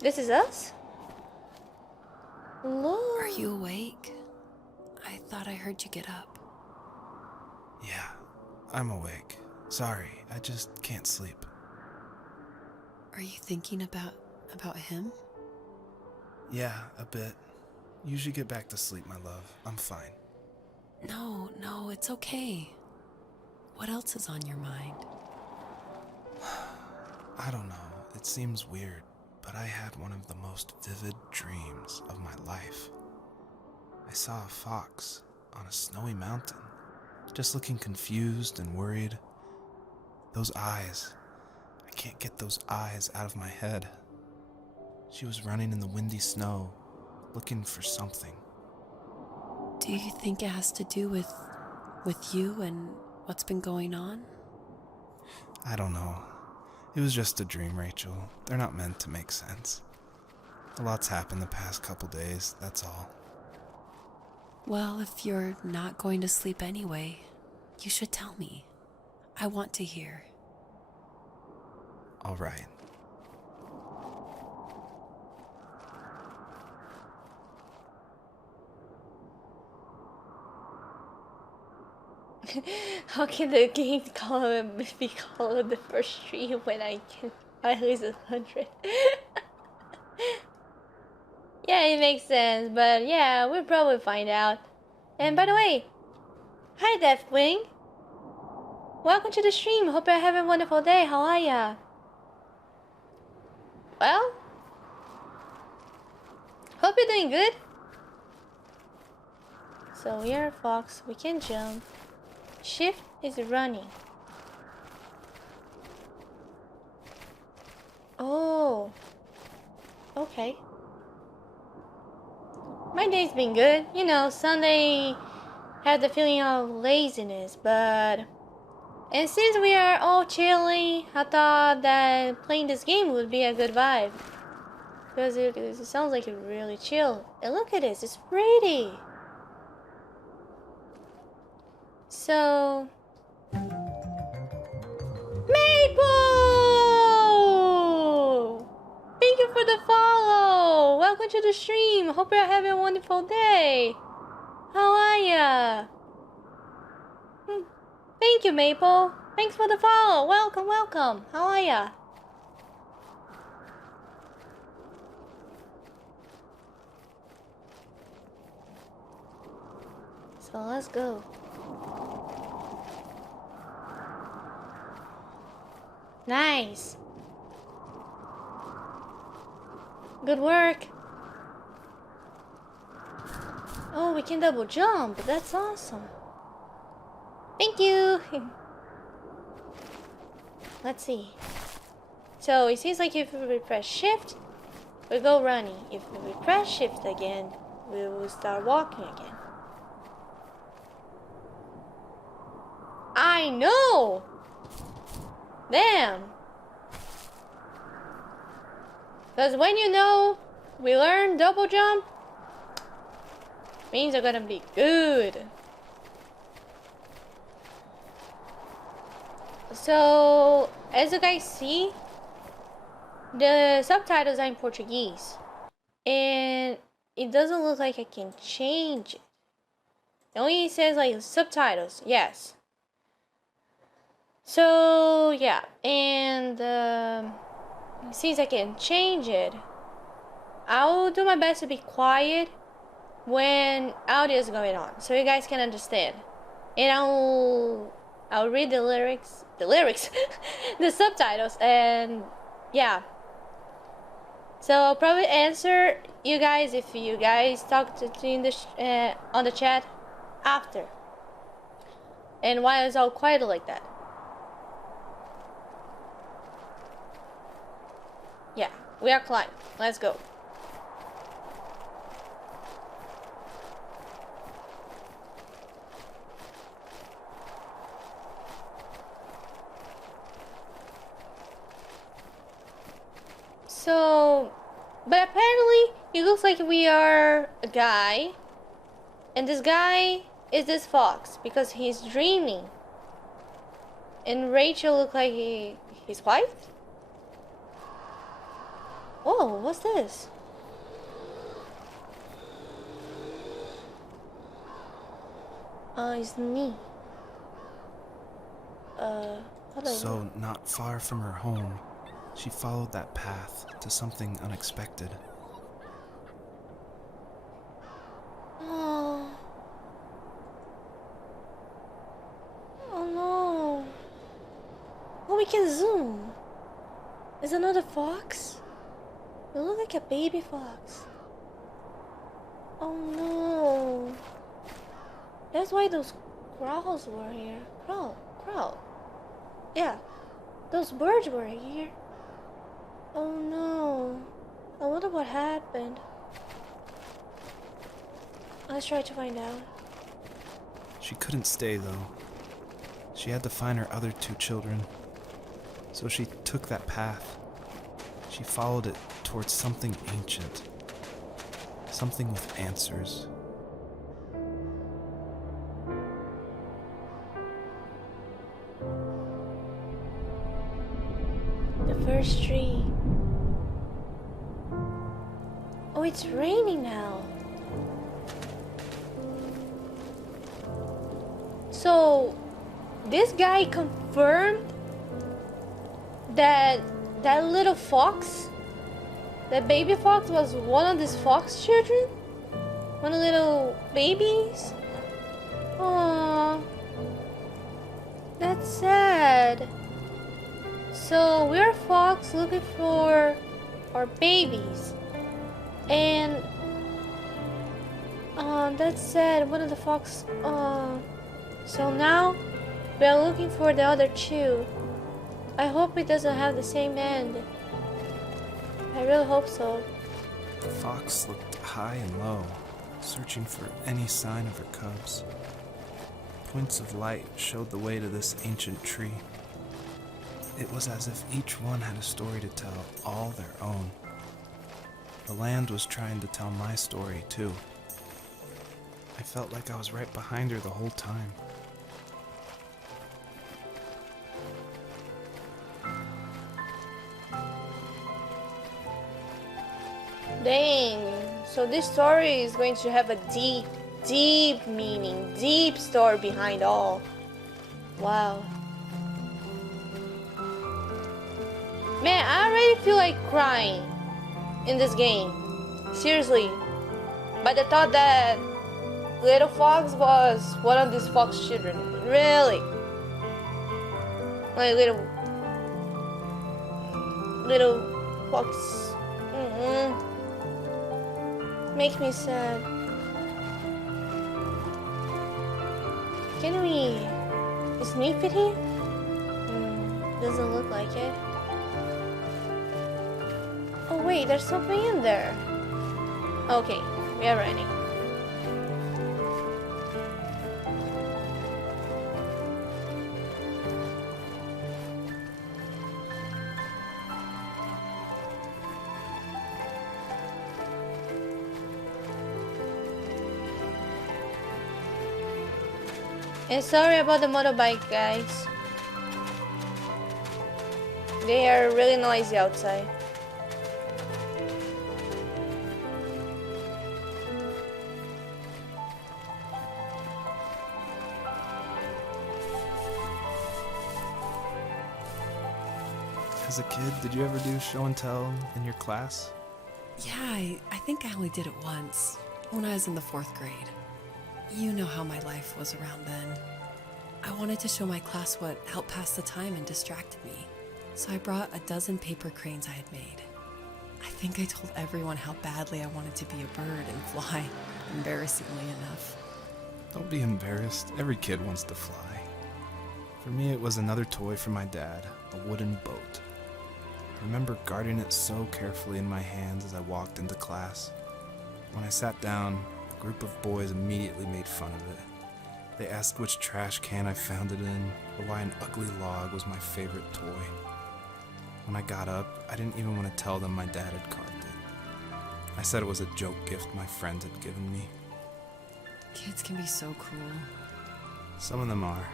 This is us? Look. Are you awake? I thought I heard you get up. Yeah, I'm awake. Sorry, I just can't sleep. Are you thinking about him? Yeah, a bit. You should get back to sleep, my love. I'm fine. No, it's okay. What else is on your mind? I don't know. It seems weird, but I had one of the most vivid dreams of my life. I saw a fox on a snowy mountain, just looking confused and worried. Those eyes. I can't get those eyes out of my head. She was running in the windy snow, looking for something. Do you think it has to do with you and what's been going on? I don't know. It was just a dream, Rachel. They're not meant to make sense. A lot's happened the past couple days, that's all. Well, if you're not going to sleep anyway, you should tell me. I want to hear. All right. How can the game be called the first stream when I can at least 100? Yeah, it makes sense, but yeah, we'll probably find out. And by the way, hi Deathwing! Welcome to the stream, hope you're having a wonderful day, how are ya? Well, hope you're doing good. So we are a fox, we can jump. Shift is running. Oh, okay. My day's been good. You know, Sunday had the feeling of laziness, and since we are all chilling, I thought that playing this game would be a good vibe. Because it sounds like it's really chill. And look at this, it's pretty. So, Maple! Thank you for the follow! Welcome to the stream! Hope you're having a wonderful day! How are ya? Thank you, Maple! Thanks for the follow! Welcome, welcome! How are ya? So let's go. Nice! Good work! Oh, we can double jump. That's awesome. Thank you! Let's see. So it seems like if we press shift, we go running. If we press shift again, we will start walking again. I know! Damn! Because when you know we learn double jump, means are gonna be good. So, as you guys see, the subtitles are in Portuguese. And it doesn't look like I can change it. It only says like subtitles, yes. So, yeah, and since I can change it, I'll do my best to be quiet when audio is going on, so you guys can understand. And I'll read the lyrics, the subtitles, and yeah. So I'll probably answer you guys if you guys talk to in the on the chat after. And why is all quiet like that? Yeah, we are climbing. Let's go. So, but apparently it looks like we are a guy, and this guy is this fox because he's dreaming. And Rachel looks like his wife. Oh, what's this? His knee. How do I know? So, not far from her home, she followed that path to something unexpected. Oh. Oh no. Oh, we can zoom. Is another fox? It looks like a baby fox. Oh no. That's why those crows were here. Crow. Yeah. Those birds were here. Oh no. I wonder what happened. Let's try to find out. She couldn't stay, though. She had to find her other 2 children. So she took that path. She followed it towards something ancient. Something with answers. The first tree. Oh, it's raining now. So, this guy confirmed that that little fox, that baby fox, was one of these fox children? One of the little babies? Aww. That's sad. So, we're fox looking for our babies. And that's sad. One of the fox. So now we are looking for the other 2. I hope it doesn't have the same end. I really hope so. The fox looked high and low, searching for any sign of her cubs. Points of light showed the way to this ancient tree. It was as if each one had a story to tell, all their own. The land was trying to tell my story, too. I felt like I was right behind her the whole time. Dang. So this story is going to have a deep meaning, deep story behind all. Wow. Man, I already feel like crying in this game. Seriously. By the thought that little fox was one of these fox children. Really. Like little fox. Makes me sad. Can we sniff it here? Doesn't look like it. Oh wait, there's something in there. Okay, we are ready. And sorry about the motorbike, guys. They are really noisy outside. As a kid, did you ever do show and tell in your class? Yeah, I think I only did it once, when I was in the 4th grade. You know how my life was around then. I wanted to show my class what helped pass the time and distracted me. So I brought a dozen paper cranes I had made. I think I told everyone how badly I wanted to be a bird and fly, embarrassingly enough. Don't be embarrassed. Every kid wants to fly. For me, it was another toy from my dad, a wooden boat. I remember guarding it so carefully in my hands as I walked into class. When I sat down, a group of boys immediately made fun of it. They asked which trash can I found it in, or why an ugly log was my favorite toy. When I got up, I didn't even want to tell them my dad had carved it. I said it was a joke gift my friends had given me. Kids can be so cruel. Some of them are.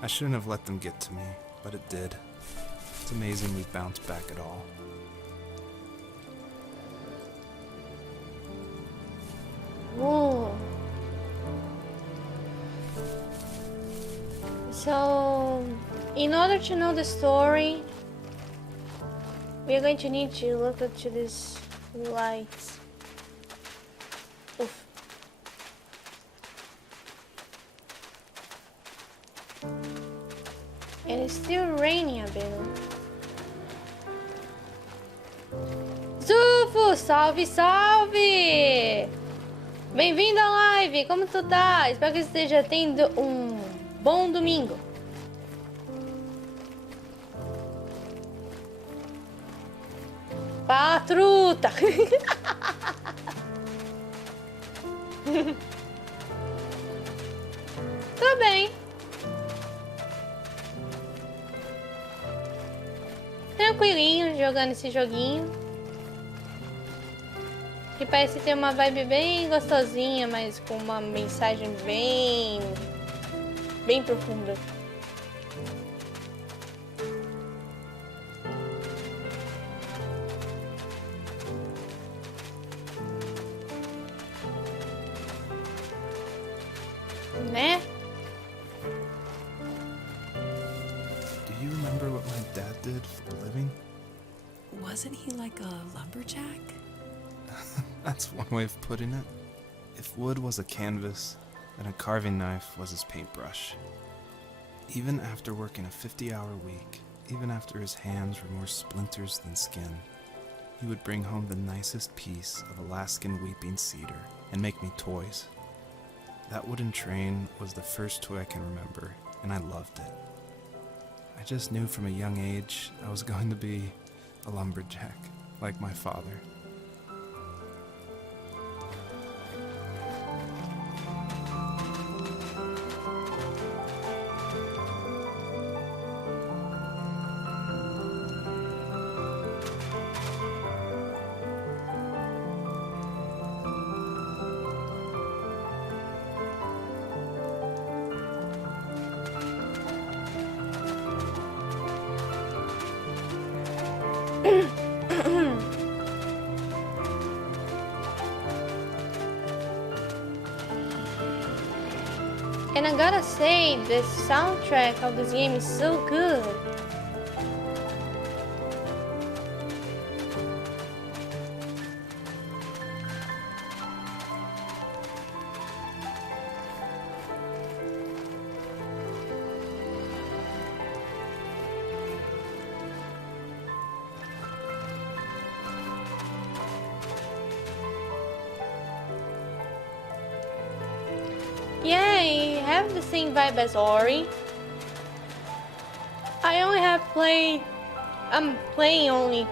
I shouldn't have let them get to me, but it did. It's amazing we bounced back at all. So, in order to know the story, we are going to need to look into these lights. Oof. And it's still raining a bit. Zufo, salve, salve! Bem-vindo à live, como tu tá? Espero que esteja tendo um bom domingo. Pá, truta! Tô bem. Tranquilinho, jogando esse joguinho. Que parece ter uma vibe bem gostosinha, mas com uma mensagem bem profunda. Né? Do you remember what my dad did for a living? Wasn't he like a lumberjack? That's one way of putting it. If wood was a canvas, then a carving knife was his paintbrush. Even after working a 50-hour week, even after his hands were more splinters than skin, he would bring home the nicest piece of Alaskan weeping cedar and make me toys. That wooden train was the first toy I can remember, and I loved it. I just knew from a young age I was going to be a lumberjack, like my father. And I gotta say, the soundtrack of this game is so good. Yeah, I have the same vibe as Ori. I'm playing only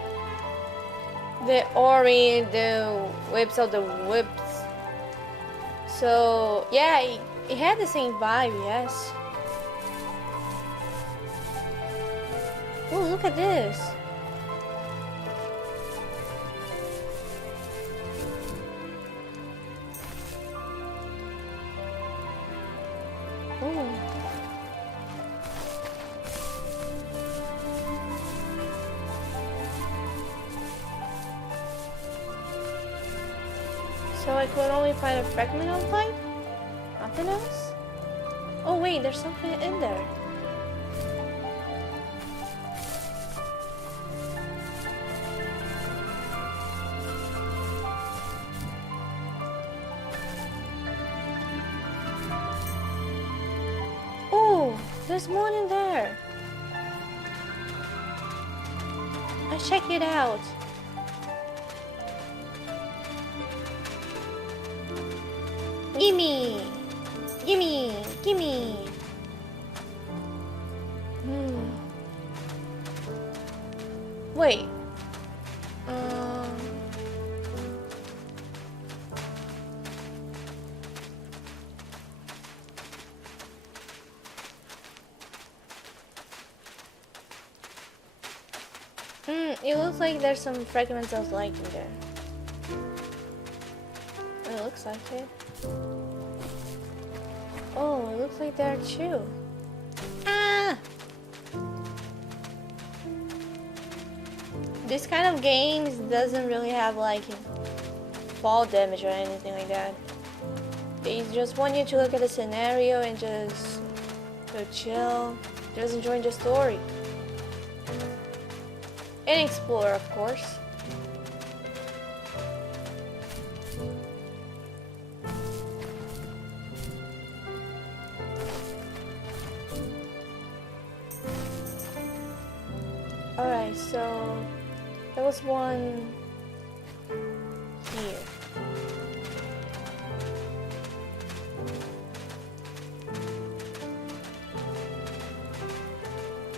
the Ori, the Whips of the Whips. So, yeah, it had the same vibe, yes. Oh, look at this. Oh. So I could only find a fragment of light? Nothing else? Oh wait, there's something in there. Oh, there's more in there. Let's check it out. Gimme! Gimme! Gimme! Wait. It looks like there's some fragments of light in there. It looks like it. Oh, it looks like there are two. Ah! This kind of games doesn't really have like fall damage or anything like that. They just want you to look at the scenario and just So chill, just enjoying the story. And explore, of course. Alright, so there was one here.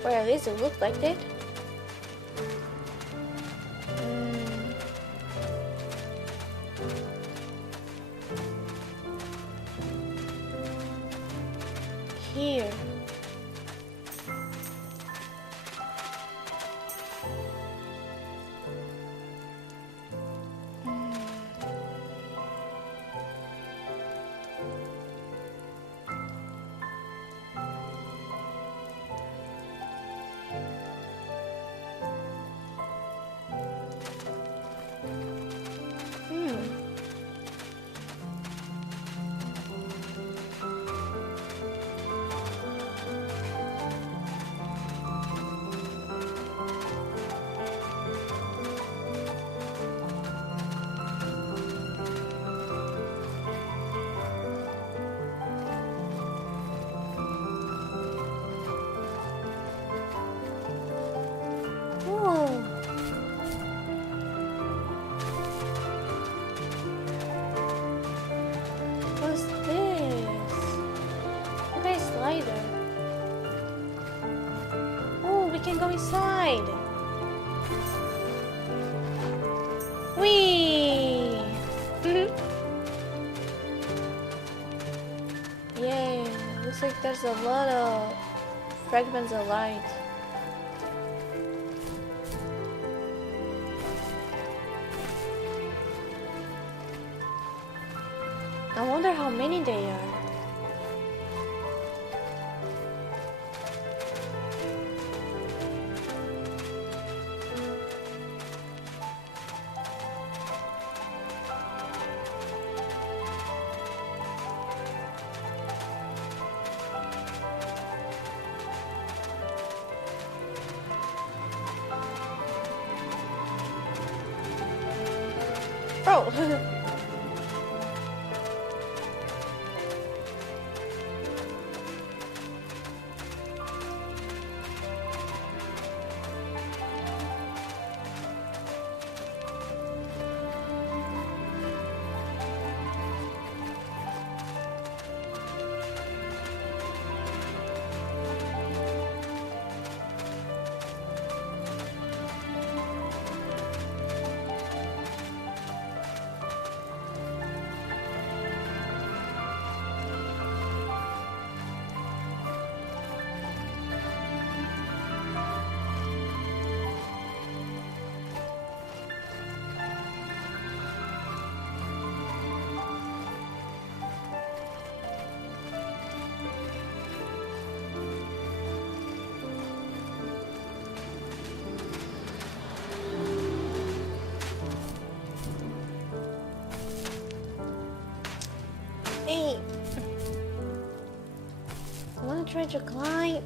Or at least it looked like it. Here. What's this? Okay, slider. Oh, we can go inside. Whee! Yay! Looks like there's a lot of fragments of light. I wonder how many they are. Oh! Hey, I want to try to climb.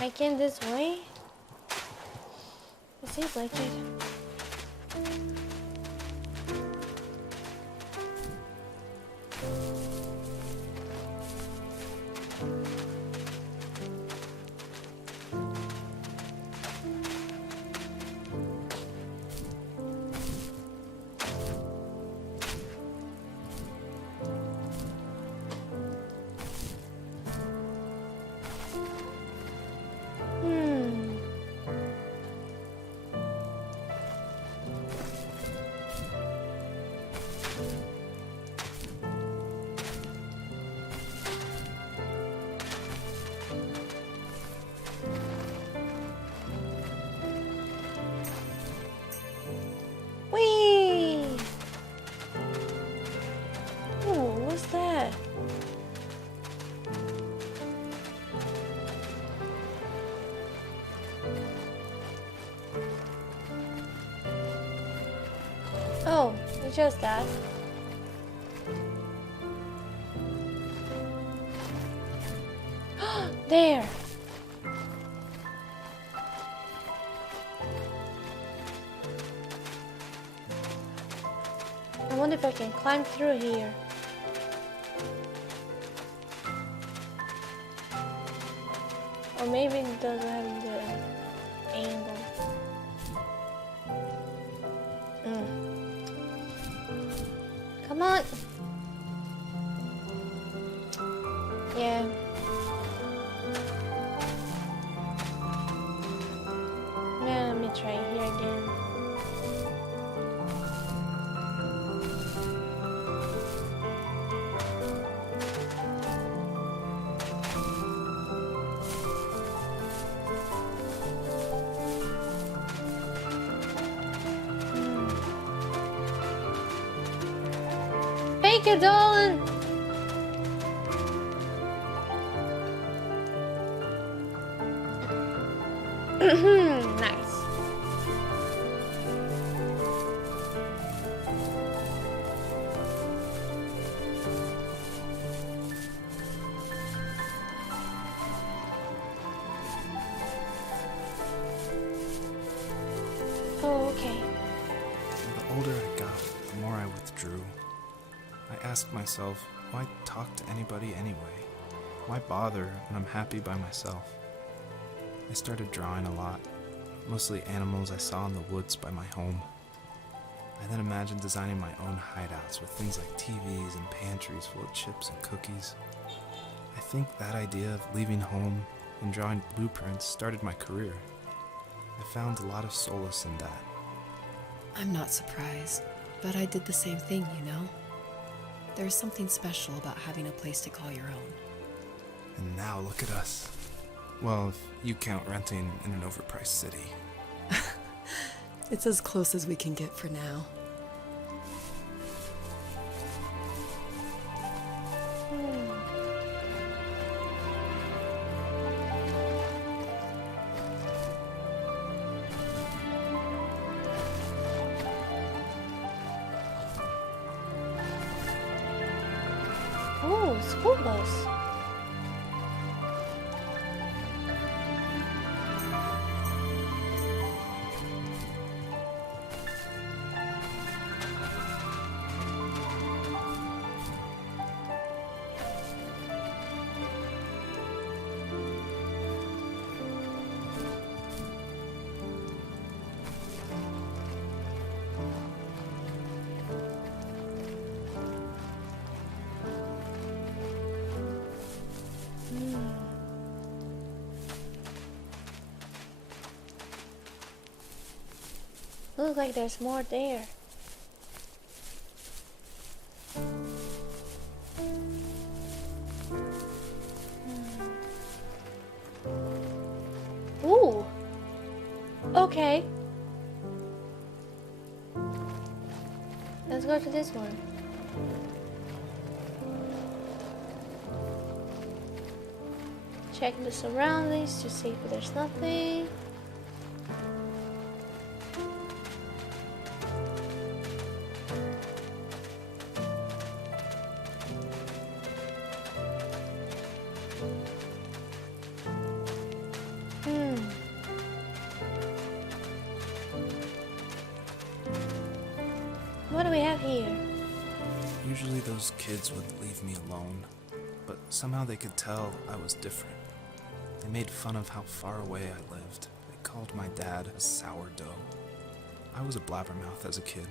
I can this way? It seems like it. Whee! Oh, what's that? Oh, it's just that. There. I wonder if I can climb through here. Or maybe it doesn't have the angle. Come on. Yeah. Now let me try here again. Thank you, darling. Nice. Oh, okay. The older I got, the more I withdrew. I asked myself, why talk to anybody anyway? Why bother when I'm happy by myself? I started drawing a lot, mostly animals I saw in the woods by my home. I then imagined designing my own hideouts with things like TVs and pantries full of chips and cookies. I think that idea of leaving home and drawing blueprints started my career. I found a lot of solace in that. I'm not surprised, but I did the same thing, you know? There's something special about having a place to call your own. And now look at us. Well, if you count renting in an overpriced city. It's as close as we can get for now. Oh, school bus. Looks like there's more there. Ooh. Okay. Let's go to this one. Check the surroundings to see if there's nothing. What do we have here? Usually those kids would leave me alone, but somehow they could tell I was different. They made fun of how far away I lived. They called my dad a sourdough. I was a blabbermouth as a kid,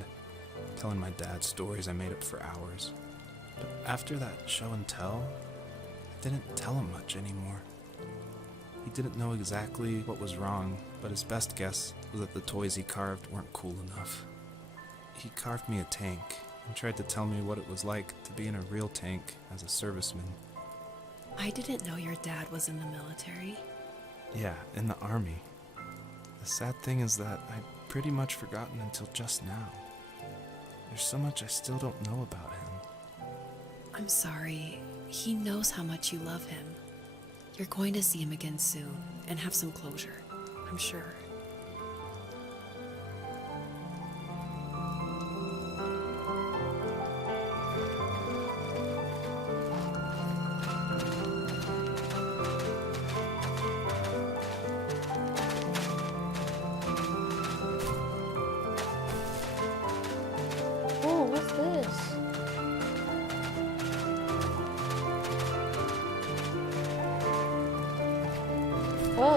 telling my dad stories I made up for hours. But after that show and tell, I didn't tell him much anymore. He didn't know exactly what was wrong, but his best guess was that the toys he carved weren't cool enough. He carved me a tank and tried to tell me what it was like to be in a real tank as a serviceman. I didn't know your dad was in the military. Yeah, in the army. The sad thing is that I'd pretty much forgotten until just now. There's so much I still don't know about him. I'm sorry. He knows how much you love him. You're going to see him again soon and have some closure, I'm sure.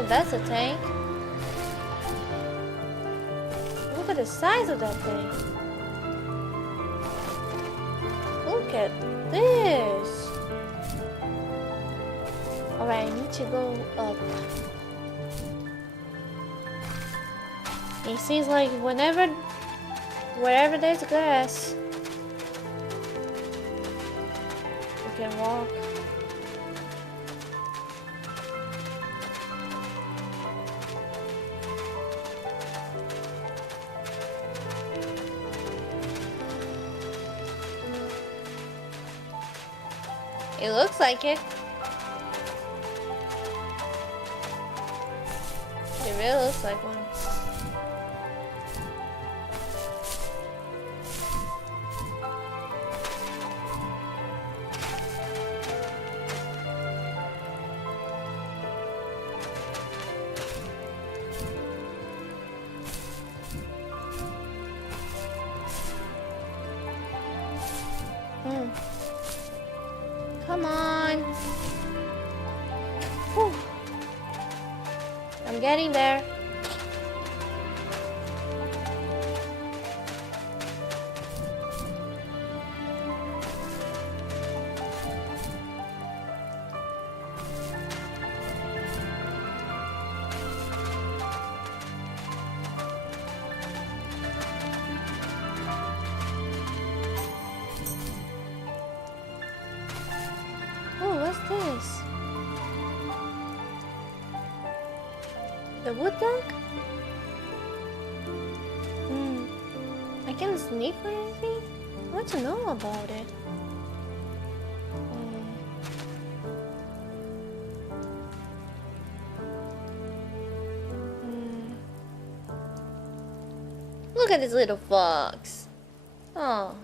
Oh, that's a tank. Look at the size of that thing. Look at this. Alright, I need to go up. It seems like wherever there's grass, we can walk. It looks like it. It really looks like one. Come on. Whew. I'm getting there. Oh, what's this? The wood duck? I can't sneak or anything? I want to know about it. Look at this little fox. Oh,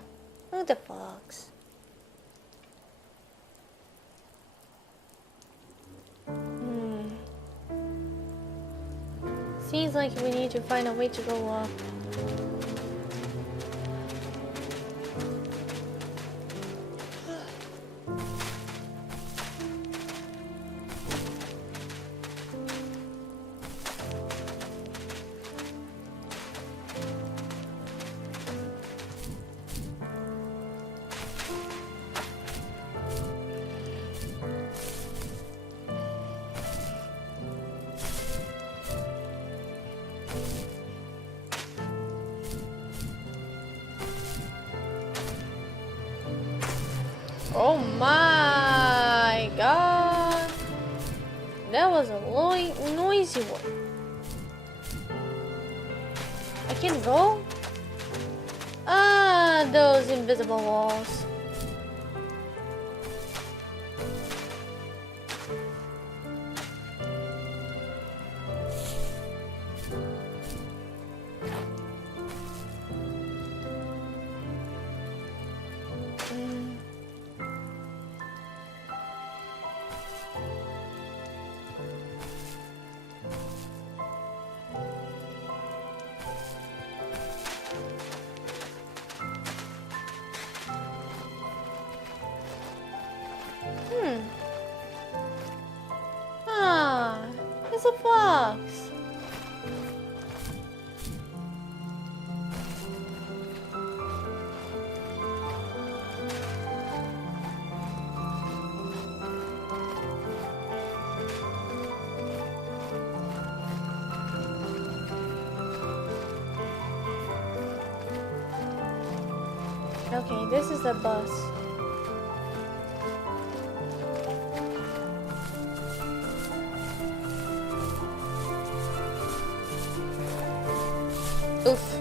look at the fox. Seems like we need to find a way to go up. Oh my god. That was a noisy one. I can go? Ah, those invisible walls. Ah, it's a fox. Okay, this is the bus. Oof.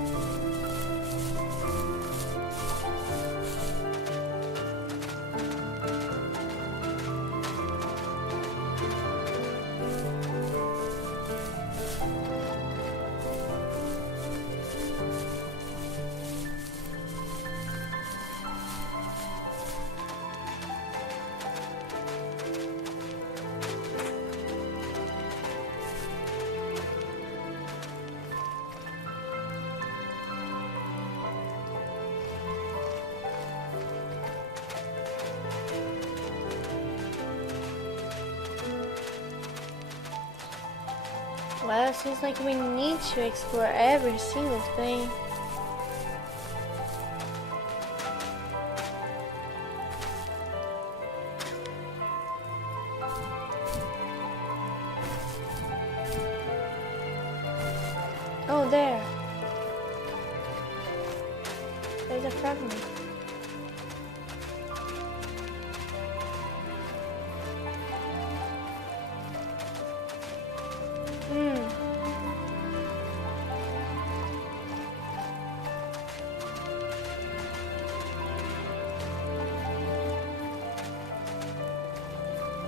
Well, it seems like we need to explore every single thing. Oh, there. There's a fragment.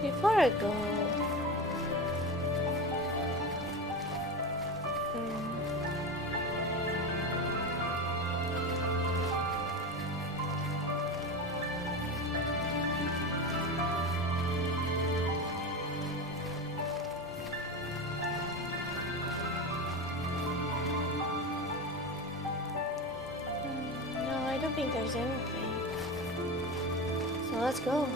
Before I go, no, I don't think there's anything. So let's go.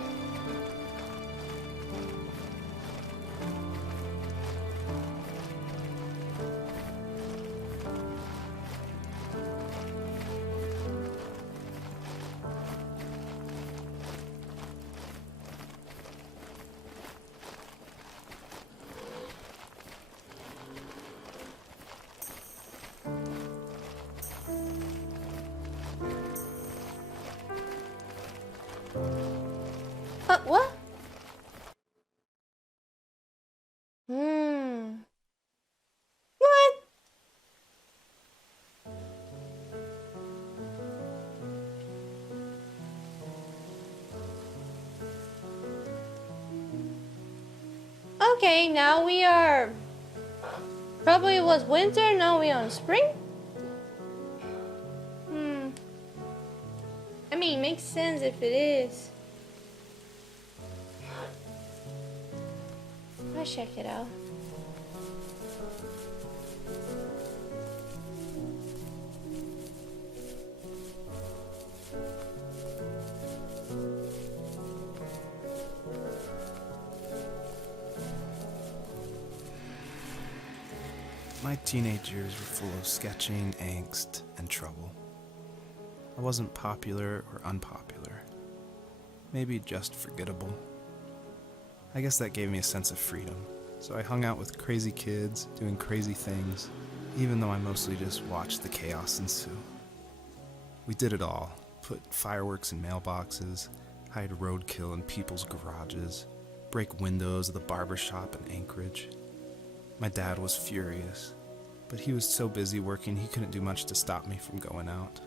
What? What? Okay, now we are... Probably it was winter, now we are in spring? I mean, it makes sense if it is. Let's check it out. My teenage years were full of sketching, angst, and trouble. I wasn't popular or unpopular. Maybe just forgettable. I guess that gave me a sense of freedom, so I hung out with crazy kids, doing crazy things, even though I mostly just watched the chaos ensue. We did it all. Put fireworks in mailboxes, hide roadkill in people's garages, break windows of the barber shop in Anchorage. My dad was furious, but he was so busy working he couldn't do much to stop me from going out.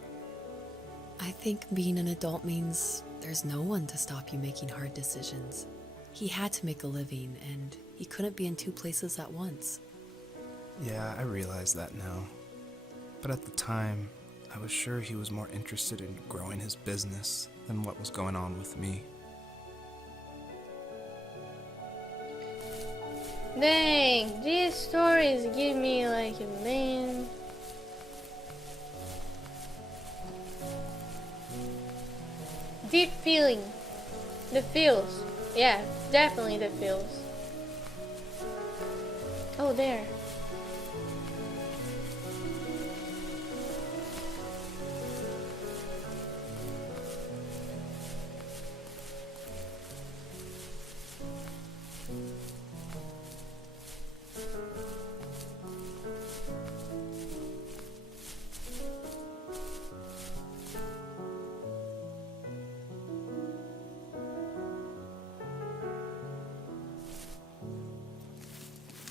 I think being an adult means there's no one to stop you making hard decisions. He had to make a living, and he couldn't be in two places at once. Yeah, I realize that now. But at the time, I was sure he was more interested in growing his business than what was going on with me. Dang, these stories give me like a man. Deep feeling. The feels. Yeah, definitely the feels. Oh, there.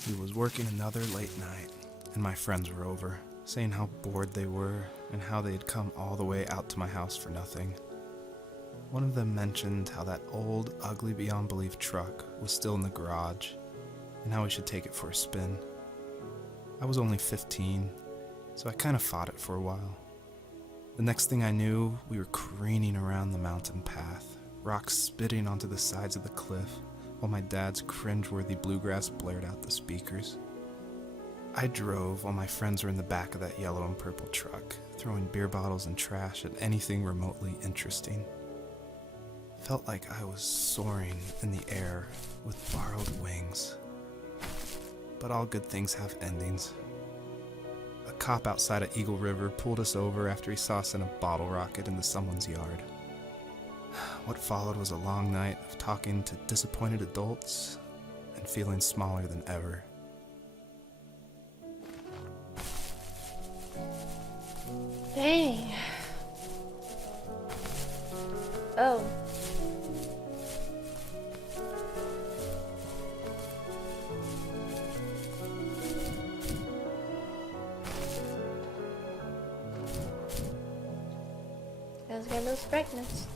He was working another late night, and my friends were over, saying how bored they were and how they had come all the way out to my house for nothing. One of them mentioned how that old, ugly beyond belief truck was still in the garage, and how we should take it for a spin. I was only 15, so I kind of fought it for a while. The next thing I knew, we were careening around the mountain path, rocks spitting onto the sides of the cliff, while my dad's cringeworthy bluegrass blared out the speakers. I drove while my friends were in the back of that yellow and purple truck, throwing beer bottles and trash at anything remotely interesting. Felt like I was soaring in the air with borrowed wings. but all good things have endings. A cop outside of Eagle River pulled us over after he saw us in a bottle rocket into someone's yard. What followed was a long night of talking to disappointed adults and feeling smaller than ever. Dang. Oh. Let's get those fragments.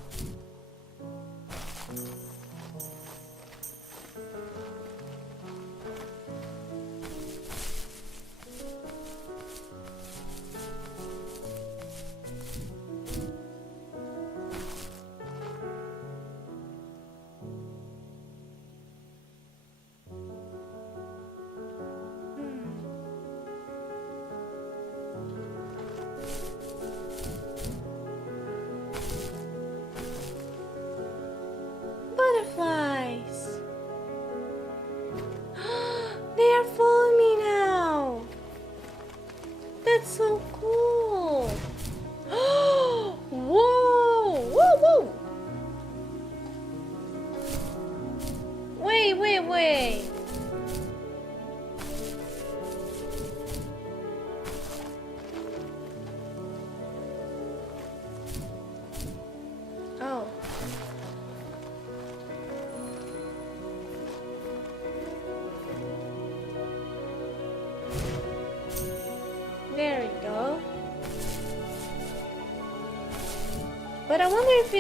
Butterflies. They are following me now. That's so cool. Whoa! Whoa! Whoa! Wait. Oh. There we go. But I wonder if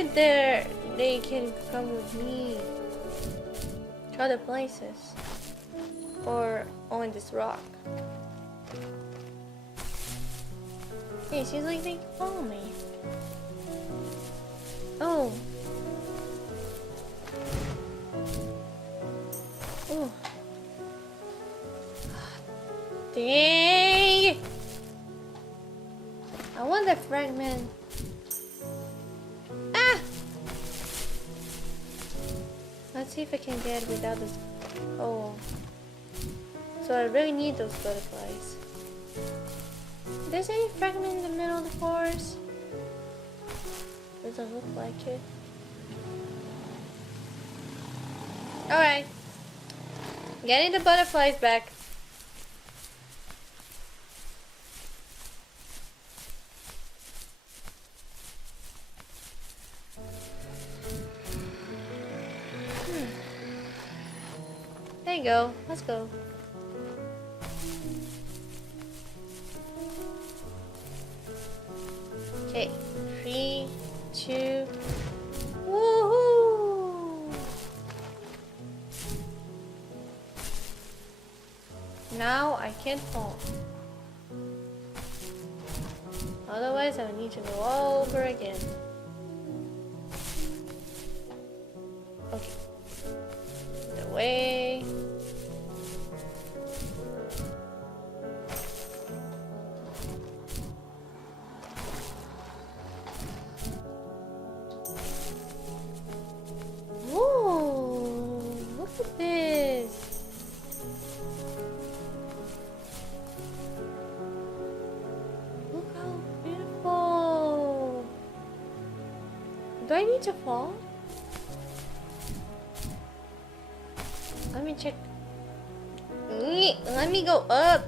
they can come with me to other places or on this rock. Hey, it seems like they can follow me. Oh. Oh. Dang! I want the fragment. Ah! Let's see if I can get it without this. Oh. So I really need those butterflies. There's any fragment in the middle of the forest? Doesn't look like it. Alright. Getting the butterflies back. There you go. Let's go. Okay. 3, 2. Woohoo! Now I can't fall. Otherwise, I will need to go all over again. Okay. The way. Whoa! Look at this. Look how beautiful. Do I need to fall? Let me check. Let me go up.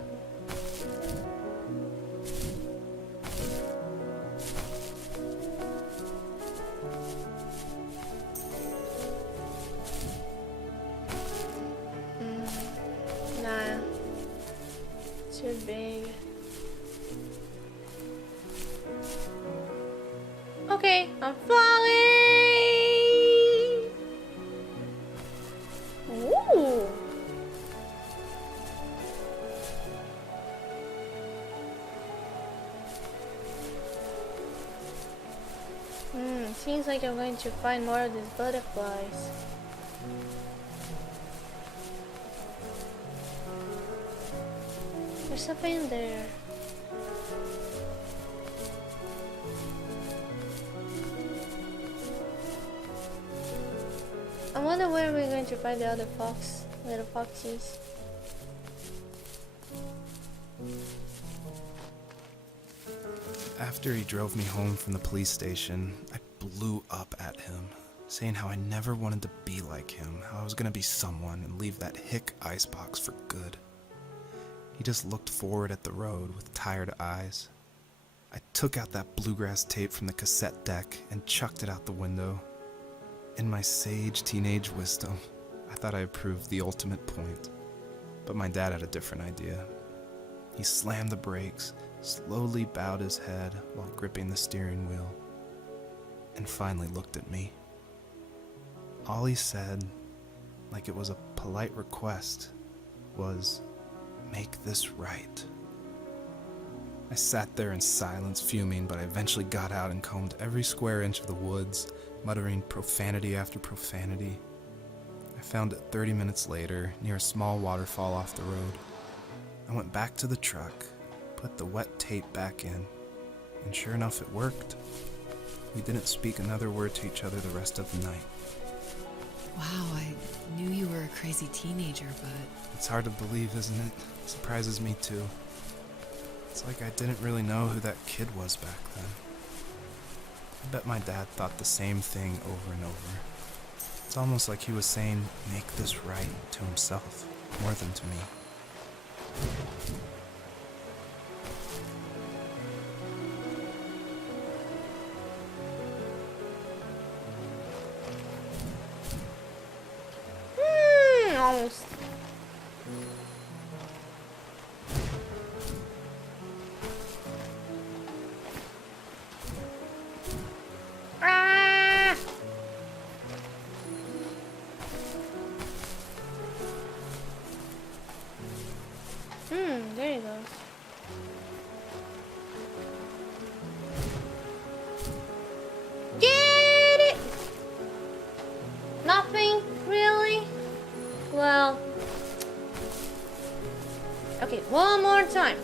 Nah. Too big. Okay, I'm falling. Ooh. Seems like I'm going to find more of these butterflies. There's something in there. I wonder where we're going to find the other little foxes. After he drove me home from the police station, I blew up at him, saying how I never wanted to be like him, how I was gonna be someone and leave that hick icebox for good. He just looked forward at the road with tired eyes. I took out that bluegrass tape from the cassette deck and chucked it out the window. In my sage teenage wisdom, I thought I proved the ultimate point. But my dad had a different idea. He slammed the brakes, slowly bowed his head while gripping the steering wheel, and finally looked at me. All he said, like it was a polite request, was, "Make this right." I sat there in silence, fuming, but I eventually got out and combed every square inch of the woods, muttering profanity after profanity. I found it 30 minutes later, near a small waterfall off the road. I went back to the truck, put the wet tape back in, and sure enough, it worked. We didn't speak another word to each other the rest of the night. Wow, I knew you were a crazy teenager, but... It's hard to believe, isn't it? It surprises me too. It's like I didn't really know who that kid was back then. I bet my dad thought the same thing over and over. It's almost like he was saying, "Make this right," to himself, more than to me. Almost. Ah! There he goes. Get it! Nothing, really? Well, okay, one more time.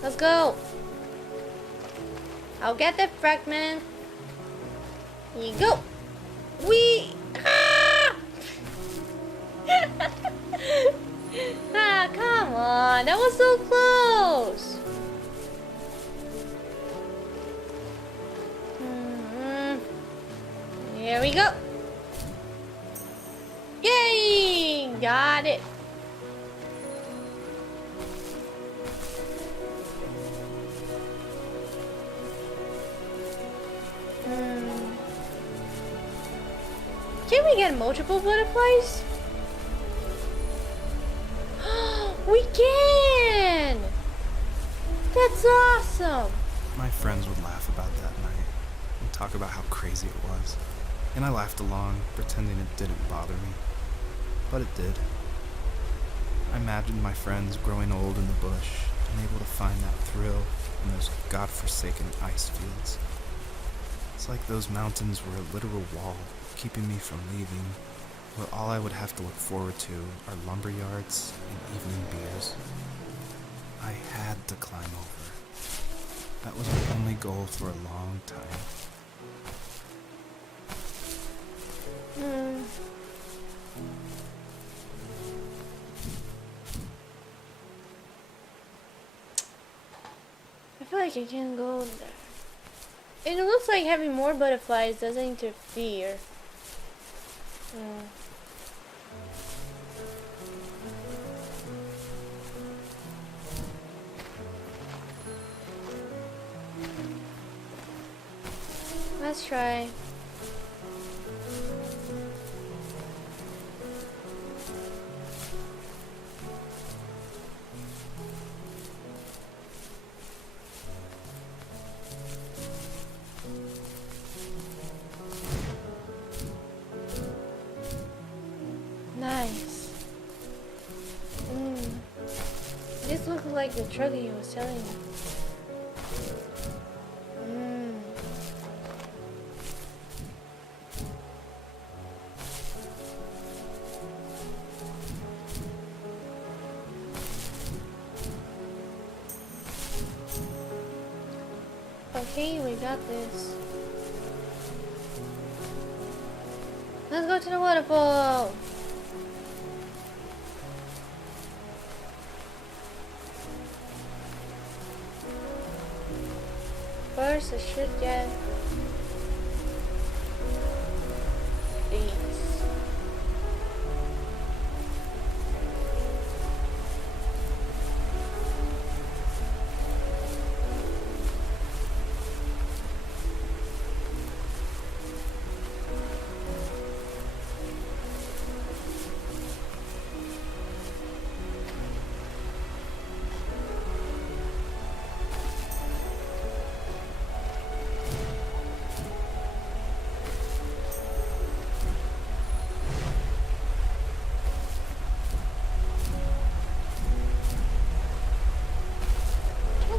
Let's go. I'll get the fragment. Here you go. Ah! Ah, come on. That was so close. Here we go. Yay! Got it. Can we get multiple butterflies? We can! That's awesome! My friends would laugh about that night and talk about how crazy it was. And I laughed along, pretending it didn't bother me. But it did. I imagined my friends growing old in the bush, unable to find that thrill in those godforsaken ice fields. It's like those mountains were a literal wall, keeping me from leaving, where all I would have to look forward to are lumber yards and evening beers. I had to climb over. That was my only goal for a long time. I feel like I can go there. And it looks like having more butterflies doesn't interfere. Let's try. Nice. This looks like the truck he was telling me. Okay, we got this. Let's go to the waterfall. first I should get these.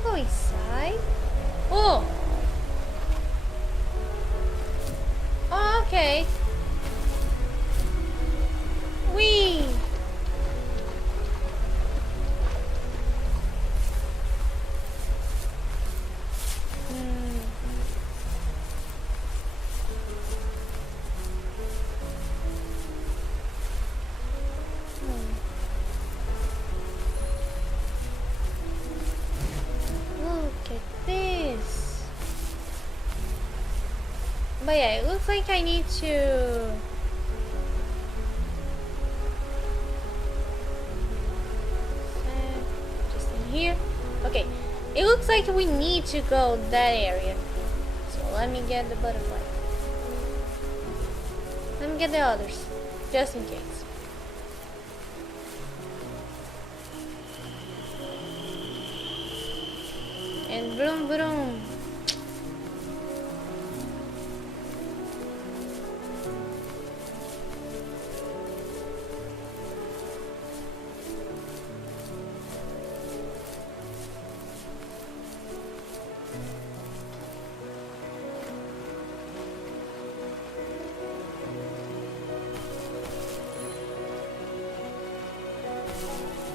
Go inside. Oh. Oh, okay. Wee. Look at this. But yeah, it looks like I need to just in here. Okay, it looks like we need to go that area. So let me get the butterfly. Let me get the others, just in case. And vroom vroom.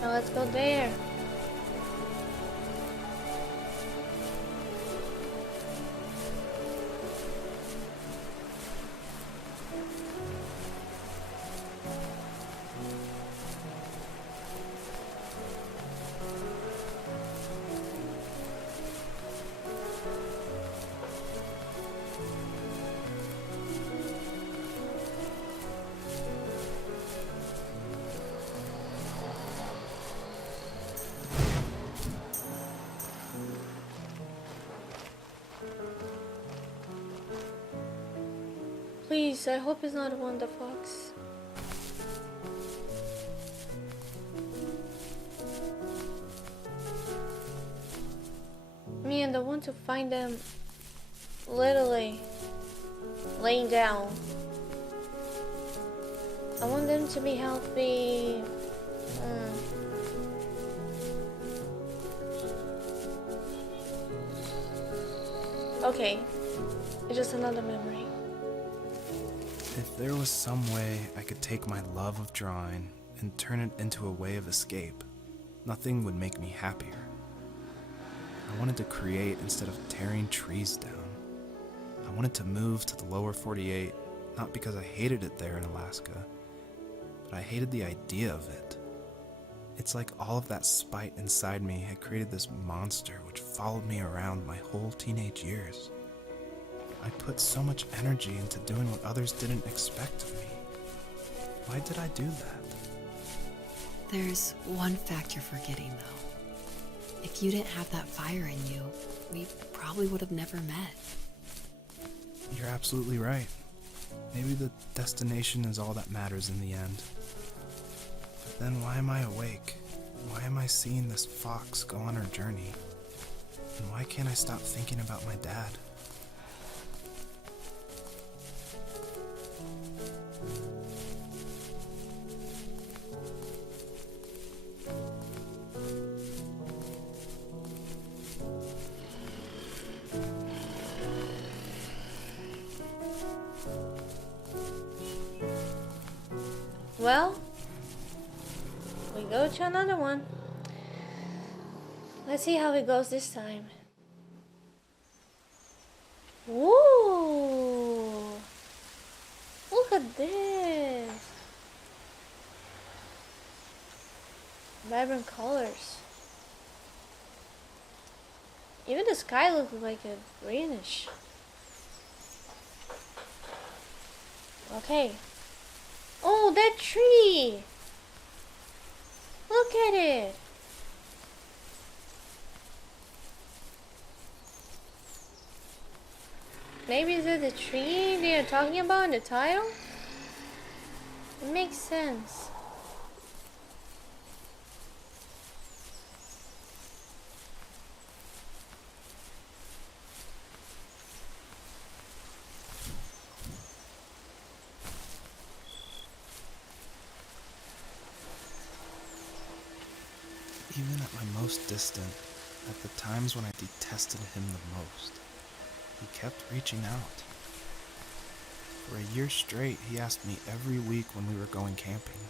Now let's go there. Please, I hope it's not a Wonder Fox. Me and I want to find them literally laying down. I want them to be healthy. Okay, it's just another memory. If there was some way I could take my love of drawing and turn it into a way of escape, nothing would make me happier. I wanted to create instead of tearing trees down. I wanted to move to the lower 48, not because I hated it there in Alaska, but I hated the idea of it. It's like all of that spite inside me had created this monster which followed me around my whole teenage years. I put so much energy into doing what others didn't expect of me. Why did I do that? There's one fact you're forgetting, though. If you didn't have that fire in you, we probably would have never met. You're absolutely right. Maybe the destination is all that matters in the end. But then why am I awake? Why am I seeing this fox go on her journey? And why can't I stop thinking about my dad? Well, we go to another one. Let's see how it goes this time. Ooh! Look at this! Vibrant colors. Even the sky looks like a greenish. Okay. Oh, that tree! Look at it! Maybe is it the tree they're talking about in the title? It makes sense. Even at my most distant, at the times when I detested him the most, he kept reaching out. For a year straight, he asked me every week when we were going camping.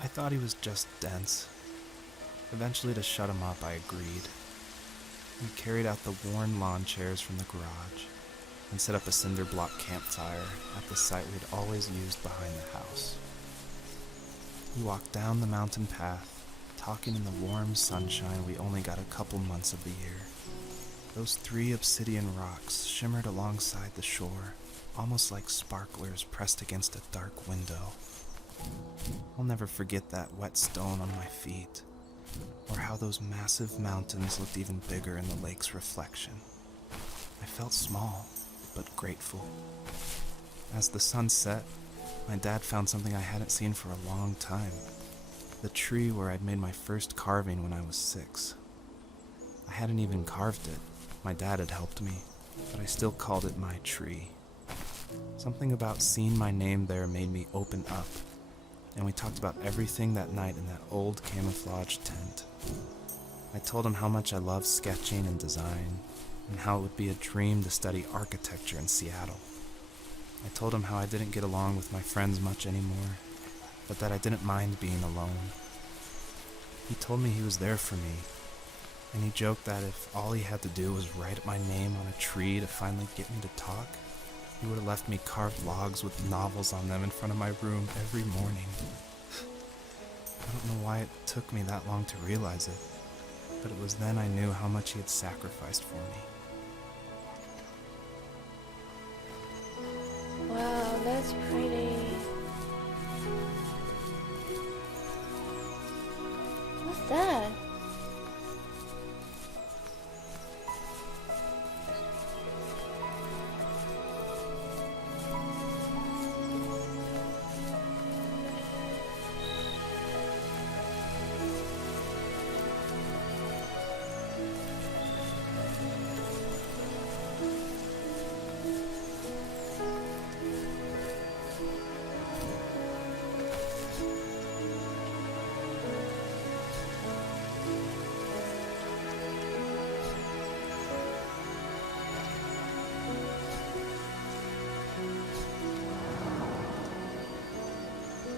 I thought he was just dense. Eventually, to shut him up, I agreed. We carried out the worn lawn chairs from the garage and set up a cinder block campfire at the site we'd always used behind the house. We walked down the mountain path, talking in the warm sunshine we only got a couple months of the year. Those 3 obsidian rocks shimmered alongside the shore, almost like sparklers pressed against a dark window. I'll never forget that wet stone on my feet, or how those massive mountains looked even bigger in the lake's reflection. I felt small, but grateful. As the sun set, my dad found something I hadn't seen for a long time. The tree where I'd made my first carving when I was 6. I hadn't even carved it. My dad had helped me, but I still called it my tree. Something about seeing my name there made me open up, and we talked about everything that night in that old camouflage tent. I told him how much I loved sketching and design, and how it would be a dream to study architecture in Seattle. I told him how I didn't get along with my friends much anymore, but that I didn't mind being alone. He told me he was there for me, and he joked that if all he had to do was write my name on a tree to finally get me to talk, he would have left me carved logs with novels on them in front of my room every morning. I don't know why it took me that long to realize it, but it was then I knew how much he had sacrificed for me. Wow, that's pretty. What's that?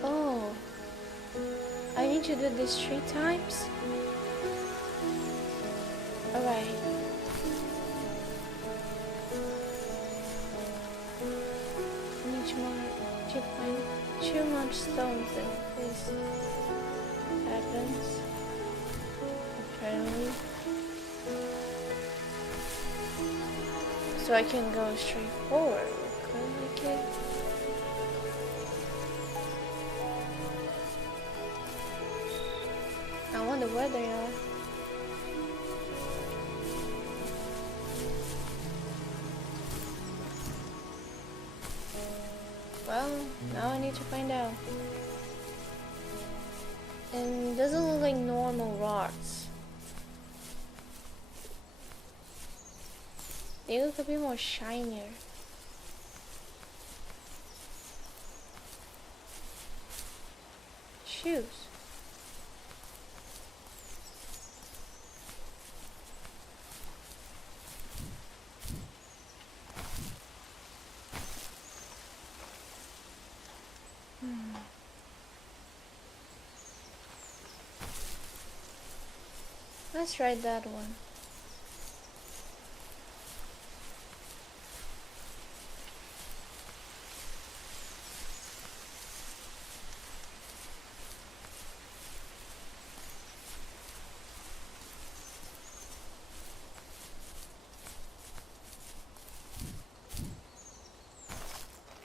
Oh, I need to do this 3 times? Alright. I need to find 2 more stones if this happens. Apparently. So I can go straight forward. Okay. I wonder where they are. Well, now I need to find out. And it doesn't look like normal rocks. They look a bit more shinier. Shoes. Let's try that one.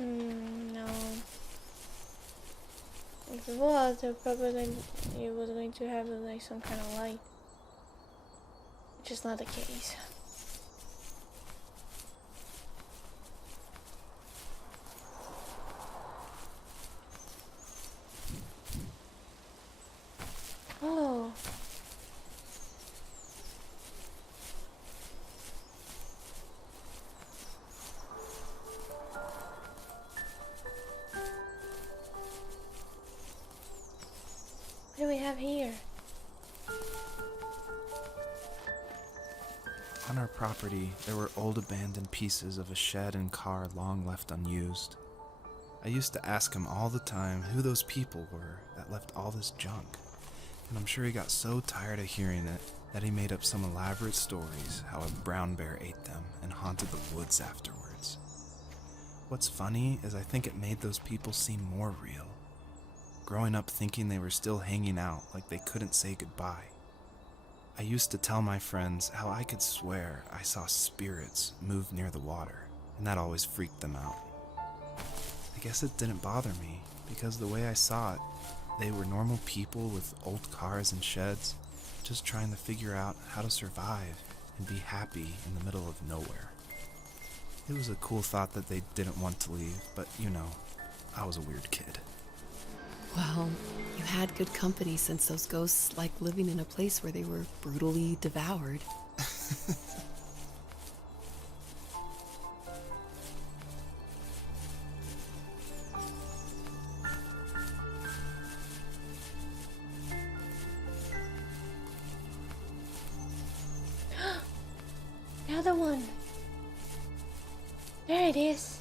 No. If it was, it probably it was going to have like some kind of light, which is not the case. Oh. What do we have here? On our property, there were old abandoned pieces of a shed and car long left unused. I used to ask him all the time who those people were that left all this junk, and I'm sure he got so tired of hearing it that he made up some elaborate stories how a brown bear ate them and haunted the woods afterwards. What's funny is I think it made those people seem more real. Growing up thinking they were still hanging out like they couldn't say goodbye. I used to tell my friends how I could swear I saw spirits move near the water, and that always freaked them out. I guess it didn't bother me, because the way I saw it, they were normal people with old cars and sheds, just trying to figure out how to survive and be happy in the middle of nowhere. It was a cool thought that they didn't want to leave, but you know, I was a weird kid. Well, you had good company since those ghosts like living in a place where they were brutally devoured. Another one. There it is.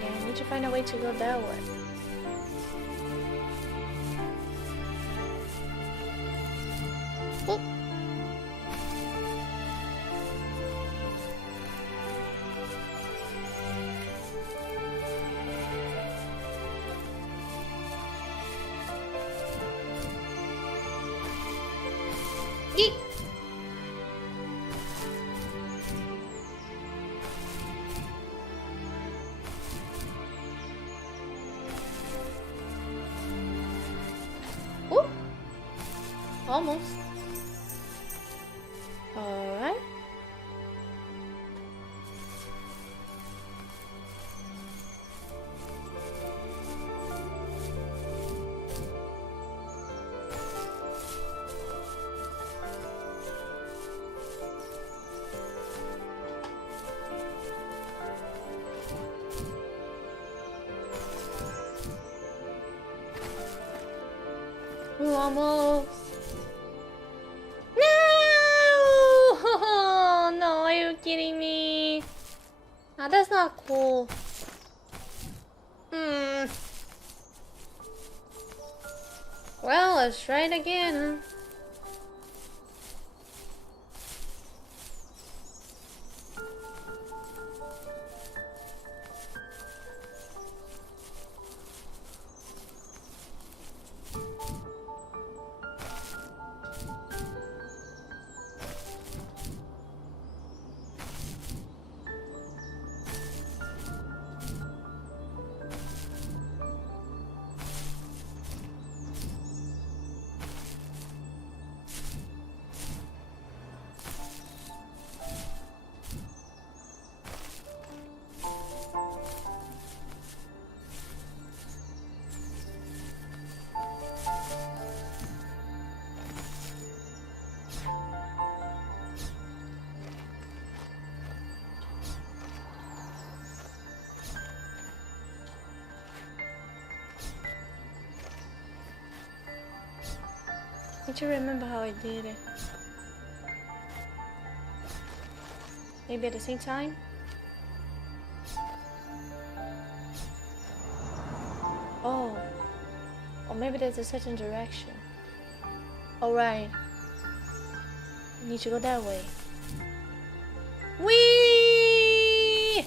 Yeah, I need to find a way to go that way. Oh. Yeet. Ooh. Almost. Alright. Ooh, almost. No! No, are you kidding me? Ah, that's not cool. Well, let's try it again, huh? I need to remember how I did it. Maybe at the same time? Oh. Or maybe there's a certain direction. Alright. Need to go that way. Whee!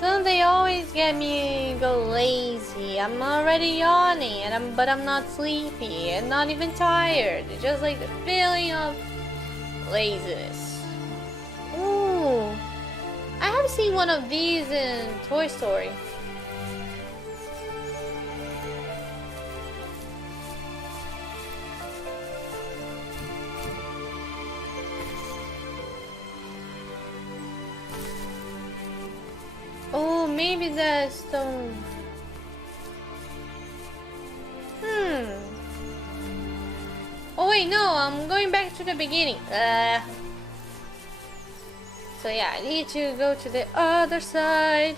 So they always get me go lazy. I'm already yawning, but I'm not sleepy and not even tired. It's just like the feeling of laziness. Ooh, I have seen one of these in Toy Story. Oh, maybe the stone. Oh wait, no, I'm going back to the beginning. So yeah, I need to go to the other side.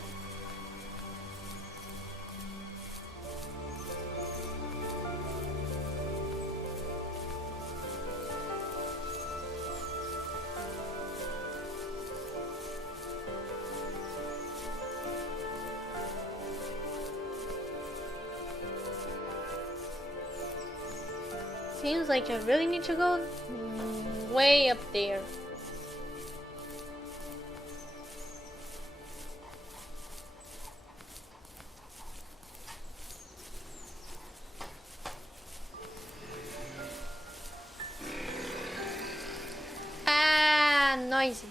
Seems like I really need to go way up there. Ah, noisy.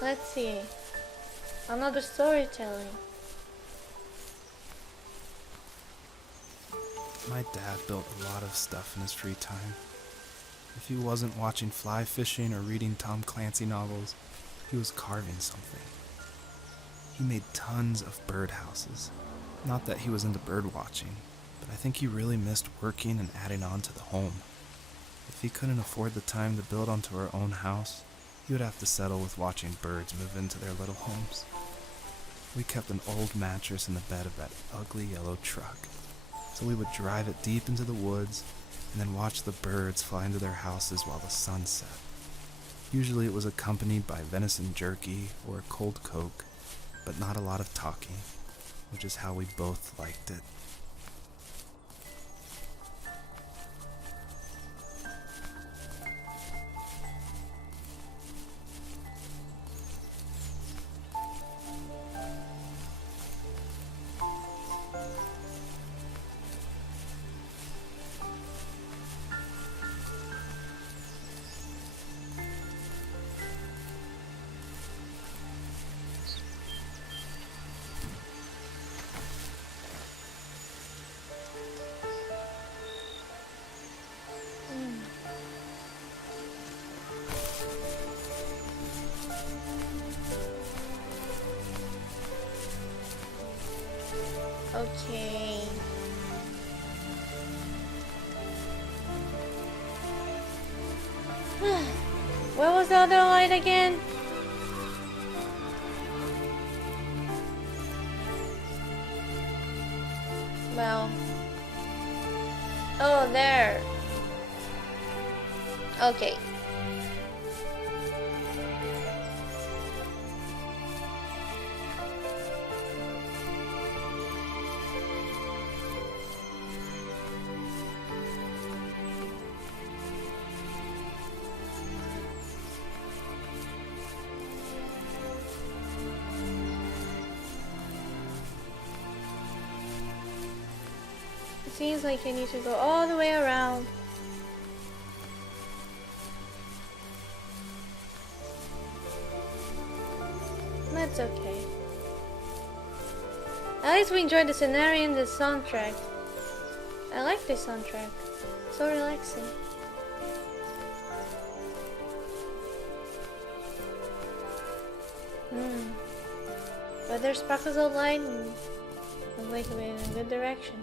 Let's see. Another storytelling. My dad built a lot of stuff in his free time. If he wasn't watching fly fishing or reading Tom Clancy novels, he was carving something. He made tons of birdhouses. Not that he was into bird watching, but I think he really missed working and adding on to the home. If he couldn't afford the time to build onto our own house, he would have to settle with watching birds move into their little homes. We kept an old mattress in the bed of that ugly yellow truck, so we would drive it deep into the woods and then watch the birds fly into their houses while the sun set. Usually it was accompanied by venison jerky or a cold Coke, but not a lot of talking, which is how we both liked it. Okay. Where was the other light again? Well. Oh, there. Okay. Seems like you need to go all the way around. That's okay. At least we enjoyed the scenario and the soundtrack. I like this soundtrack. So relaxing. But there's sparkles of light and I'm like in a good direction.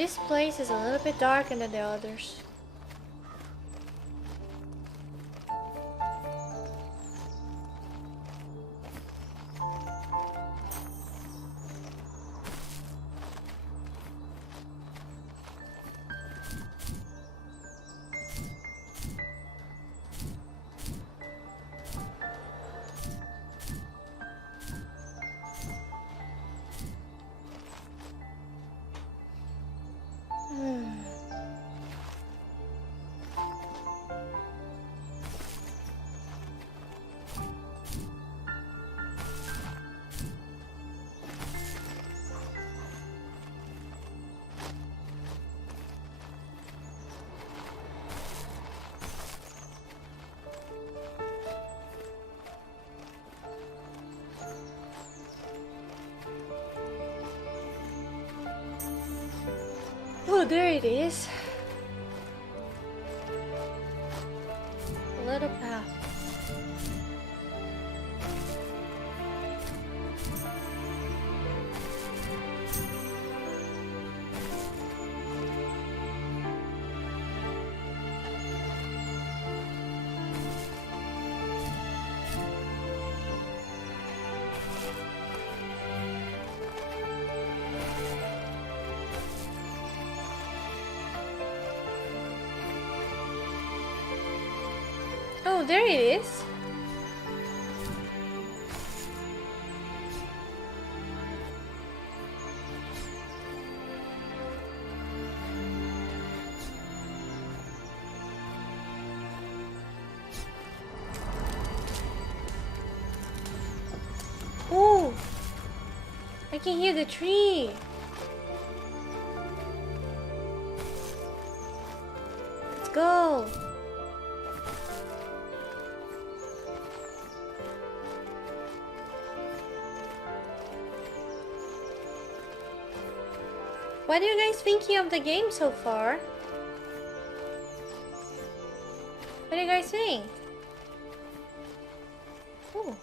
This place is a little bit darker than the others. Oh, there it is. A little path. Oh, there it is. Oh, I can hear the tree. Let's go. What are you guys thinking of the game so far? What do you guys think? Ooh.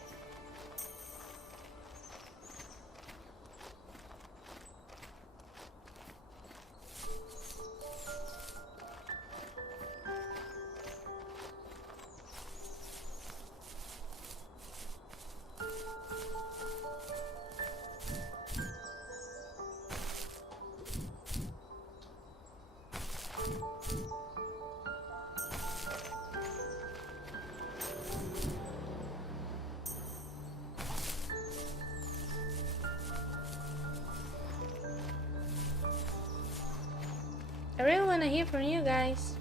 I really want to hear from you guys.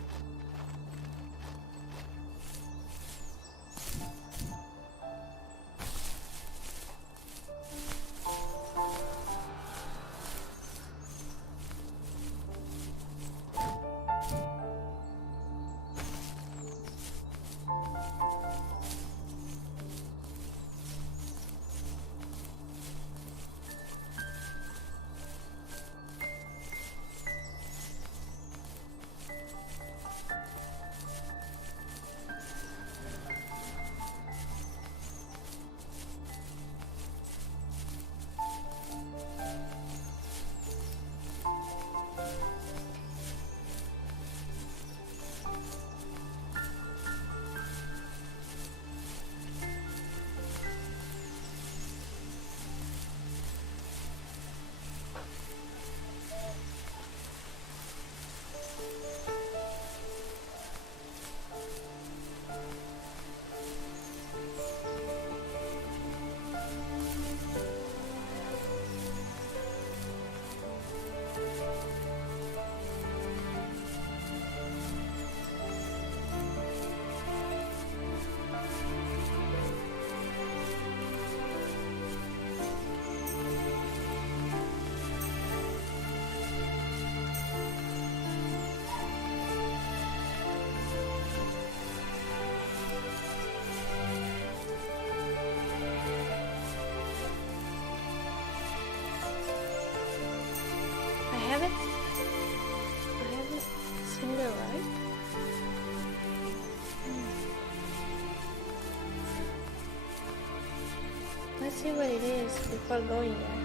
I haven't seen the right. Let's see what it is before going there.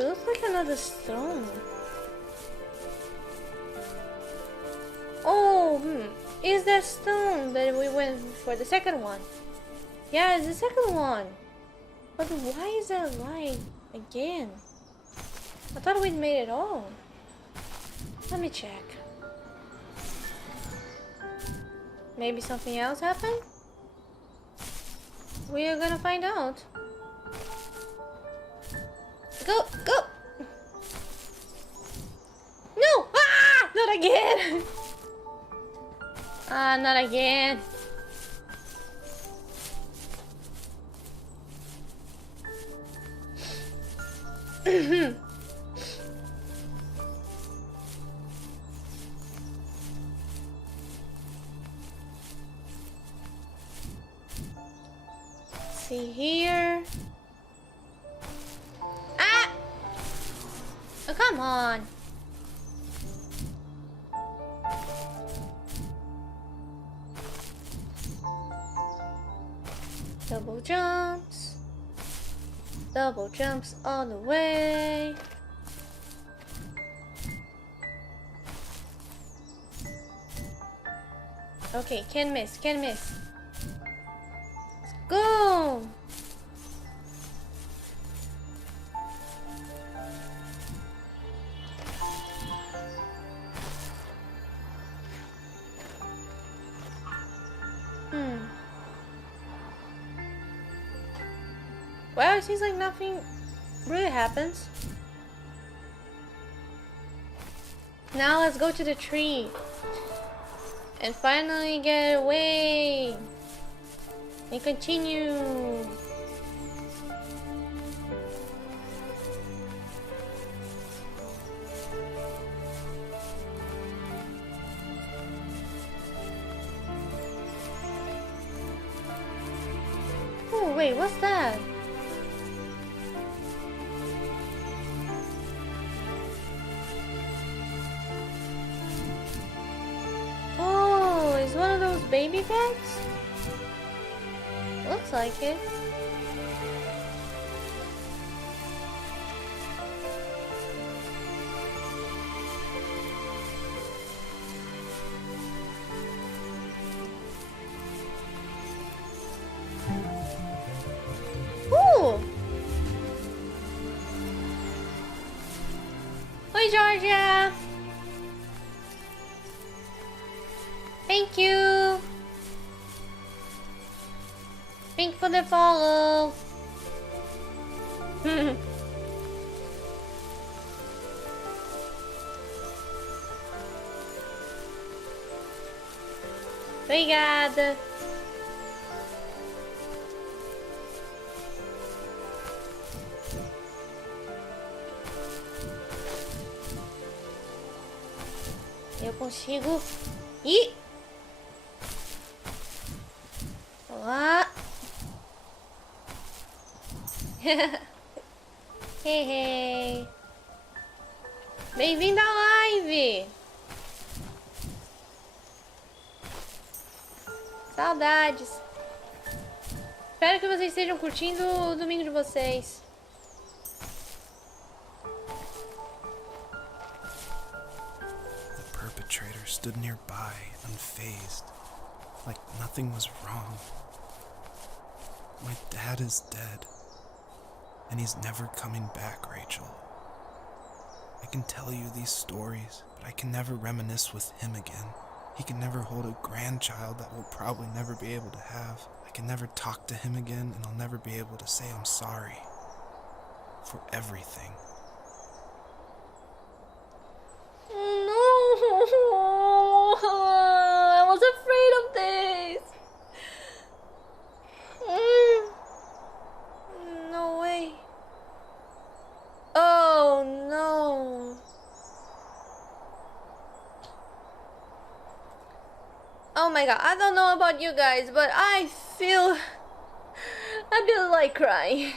It looks like another stone. Oh, is that stone that we went for the second one? Yeah, it's the second one. But why is that light again? I thought we'd made it all. Let me check. Maybe something else happened? We are gonna find out. Go, go! No! Ah! Not again! Ah, not again. See here. Ah! Oh, come on. Double jumps. Double jumps all the way. Okay, can't miss, can't miss. Let's go! Well, it seems like nothing really happens. Now let's go to the tree and finally get away and continue. Oh wait, what's that? Oh, it's one of those baby beds? Looks like it. Ooh! Hi, Georgia! Thank you! Thank for the follow! Obrigada! Eu consigo ir! Olá! Hey, hey! Bem-vindo à live! Saudades! Espero que vocês estejam curtindo o domingo de vocês. The perpetrator stood nearby, unfazed, like nothing was wrong. My dad is dead, and he's never coming back, Rachel. I can tell you these stories, but I can never reminisce with him again. He can never hold a grandchild that we'll probably never be able to have. I can never talk to him again, and I'll never be able to say I'm sorry for everything. No! I was afraid of this! No way. Oh no. Oh my god, I don't know about you guys, but I feel like crying.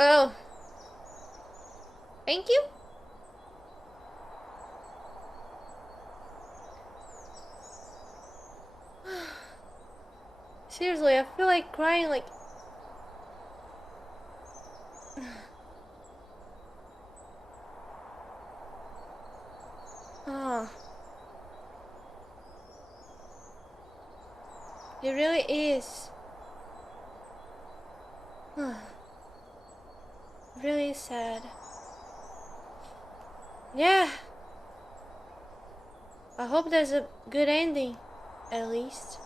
Oh. Thank you. Seriously, I feel like crying like... Oh. It really is. Really sad. Yeah. I hope there's a good ending, at least.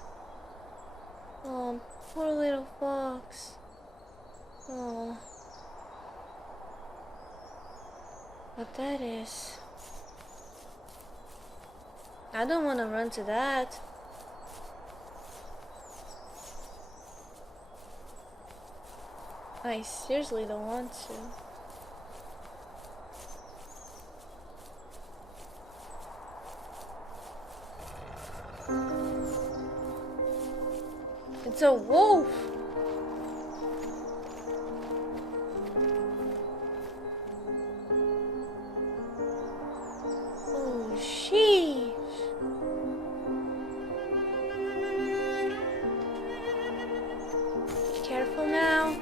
Oh, poor little fox. Oh. But that is... I don't want to run to that. I seriously don't want to. It's a wolf! Oh, sheesh! Careful now.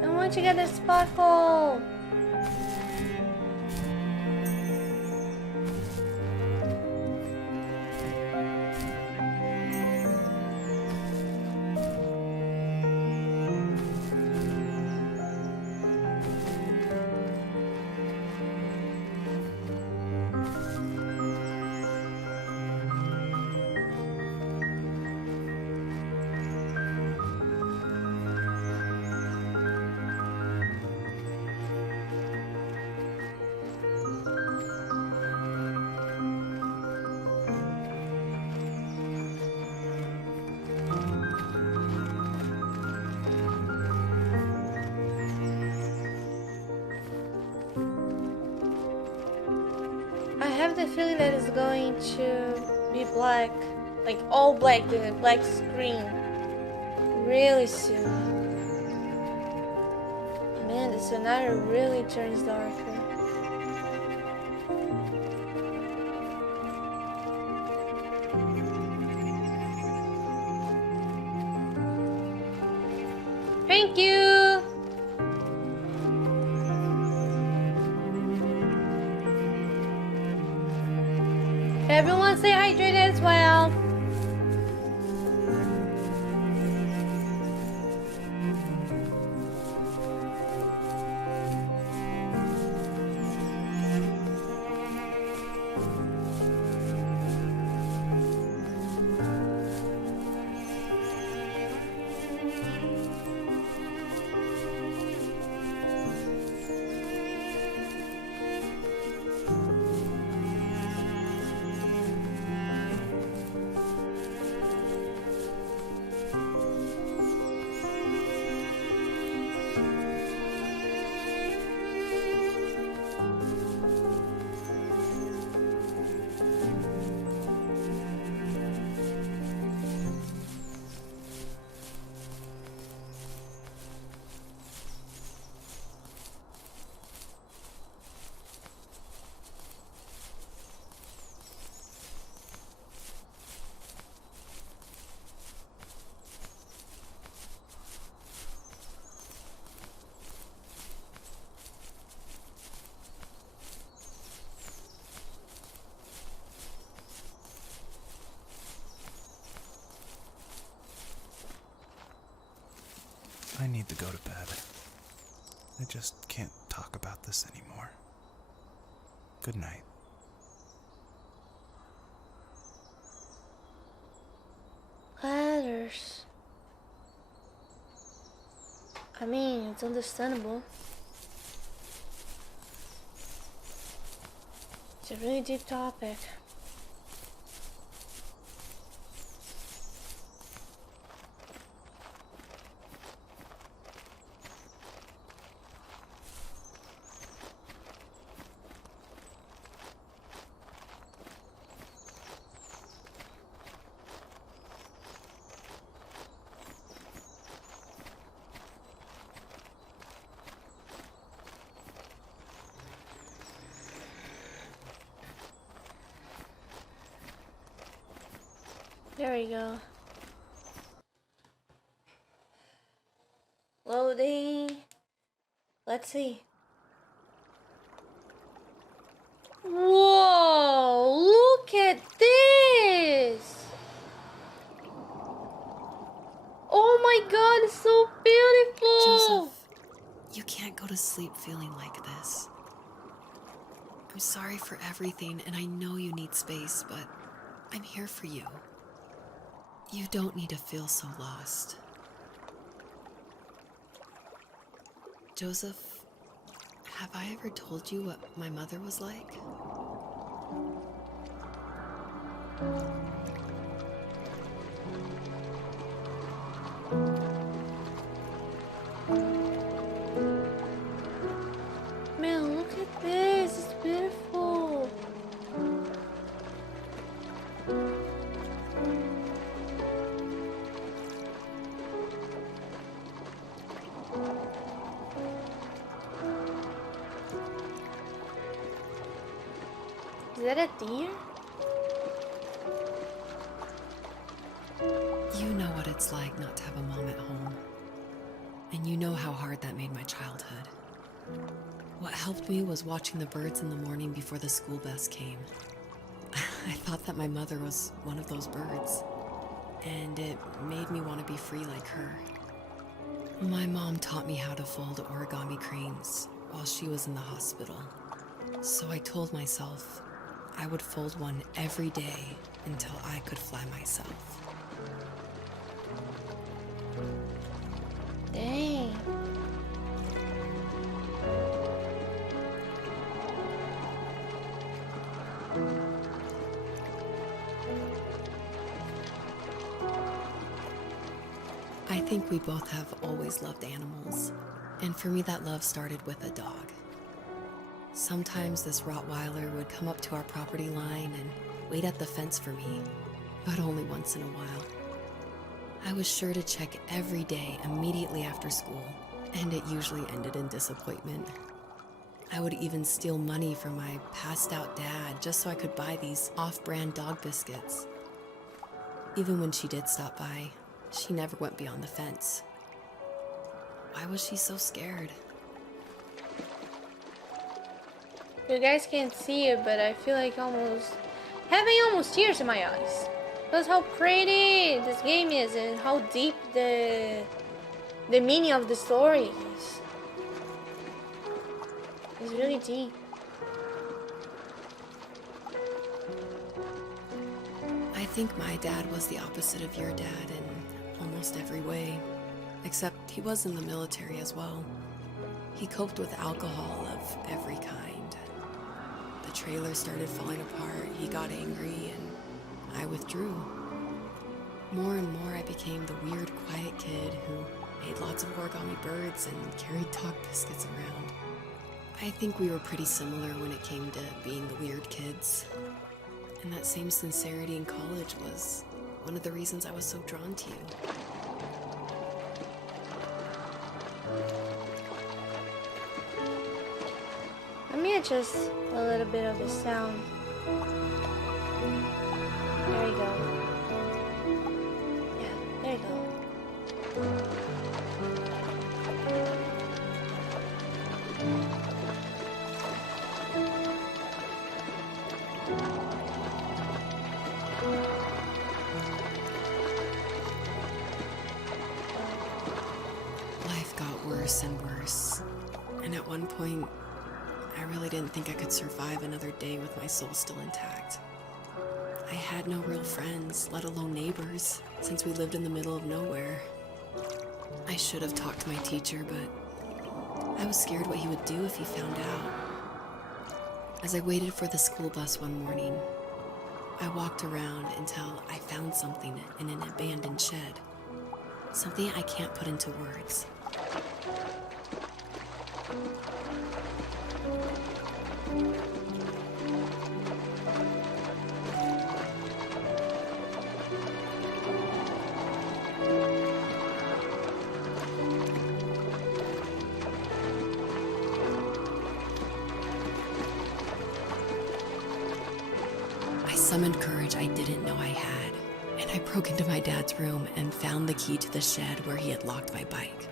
I want to get the sparkle. I have the feeling that it's going to be black, like all black, the black screen, really soon. Man, the scenario really turns darker. Thank you! Everyone stay hydrated as well. I need to go to bed. I just can't talk about this anymore. Good night. Ladders. I mean, it's understandable. It's a really deep topic. There we go. Loading. Let's see. Whoa! Look at this! Oh my god, it's so beautiful! Joseph, you can't go to sleep feeling like this. I'm sorry for everything, and I know you need space, but I'm here for you. You don't need to feel so lost. Joseph, have I ever told you what my mother was like? Man, look at this, it's beautiful. Is that a deer? You know what it's like not to have a mom at home. And you know how hard that made my childhood. What helped me was watching the birds in the morning before the school bus came. I thought that my mother was one of those birds, and it made me want to be free like her. My mom taught me how to fold origami cranes while she was in the hospital. So I told myself I would fold one every day until I could fly myself. Dang. I think we both have always loved animals, and for me that love started with a dog. Sometimes this Rottweiler would come up to our property line and wait at the fence for me, but only once in a while. I was sure to check every day immediately after school, and it usually ended in disappointment. I would even steal money from my passed out dad just so I could buy these off-brand dog biscuits. Even when she did stop by, she never went beyond the fence. Why was she so scared? You guys can't see it, but I feel like having almost tears in my eyes. That's how pretty this game is and how deep the meaning of the story is. It's really deep. I think my dad was the opposite of your dad in almost every way, except he was in the military as well. He coped with alcohol of every kind. The trailer started falling apart, he got angry, and I withdrew. More and more I became the weird, quiet kid who made lots of origami birds and carried dog biscuits around. I think we were pretty similar when it came to being the weird kids. And that same sincerity in college was one of the reasons I was so drawn to you. Let me adjust a little bit of the sound. There we go. Yeah, there you go. Life got worse and worse. And at one point, I really didn't think I could survive another day with my soul still intact. I had no real friends, let alone neighbors, since we lived in the middle of nowhere. I should have talked to my teacher, but I was scared what he would do if he found out. As I waited for the school bus one morning, I walked around until I found something in an abandoned shed. Something I can't put into words. I summoned courage I didn't know I had, and I broke into my dad's room and found the key to the shed where he had locked my bike.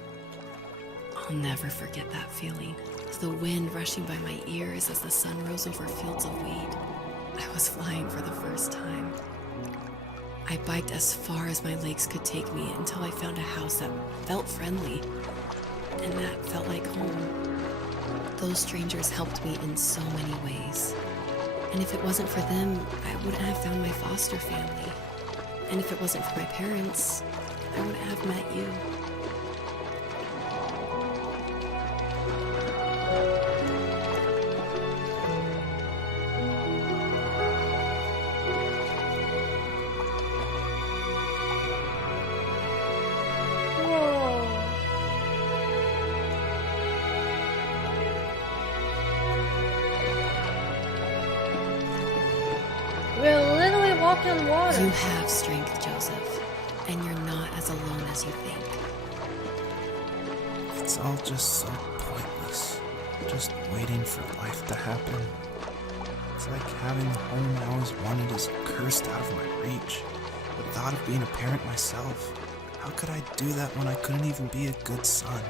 I'll never forget that feeling. The wind rushing by my ears as the sun rose over fields of wheat. I was flying for the first time. I biked as far as my legs could take me until I found a house that felt friendly and that felt like home. Those strangers helped me in so many ways. And if it wasn't for them, I wouldn't have found my foster family. And if it wasn't for my parents, I wouldn't have met you. Whoa. We're literally walking on water. You have strength, Joseph, and you're not as alone as you think. It's all just so pointless. Just waiting for life to happen. It's like having the home I always wanted is cursed out of my reach. The thought of being a parent myself. How could I do that when I couldn't even be a good son?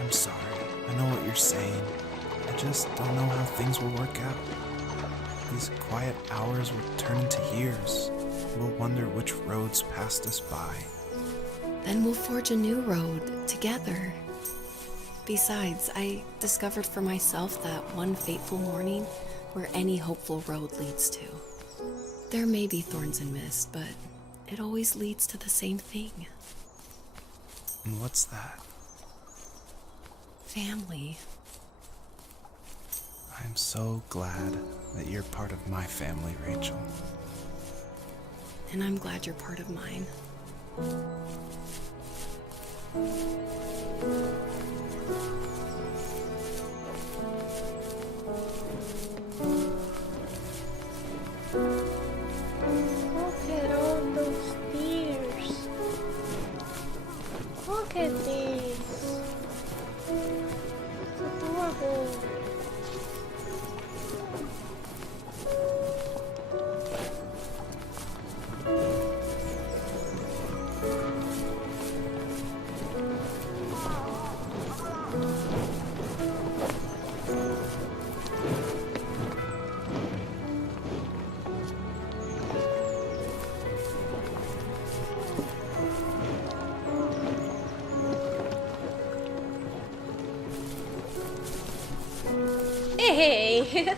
I'm sorry. I know what you're saying. I just don't know how things will work out. These quiet hours will turn into years. We'll wonder which roads passed us by. Then we'll forge a new road together. Besides, I discovered for myself that one fateful morning where any hopeful road leads to. There may be thorns and mist, but it always leads to the same thing. And what's that? Family. I'm so glad that you're part of my family, Rachel. And I'm glad you're part of mine. Look at all those deers. Look at these. It's adorable. Hey!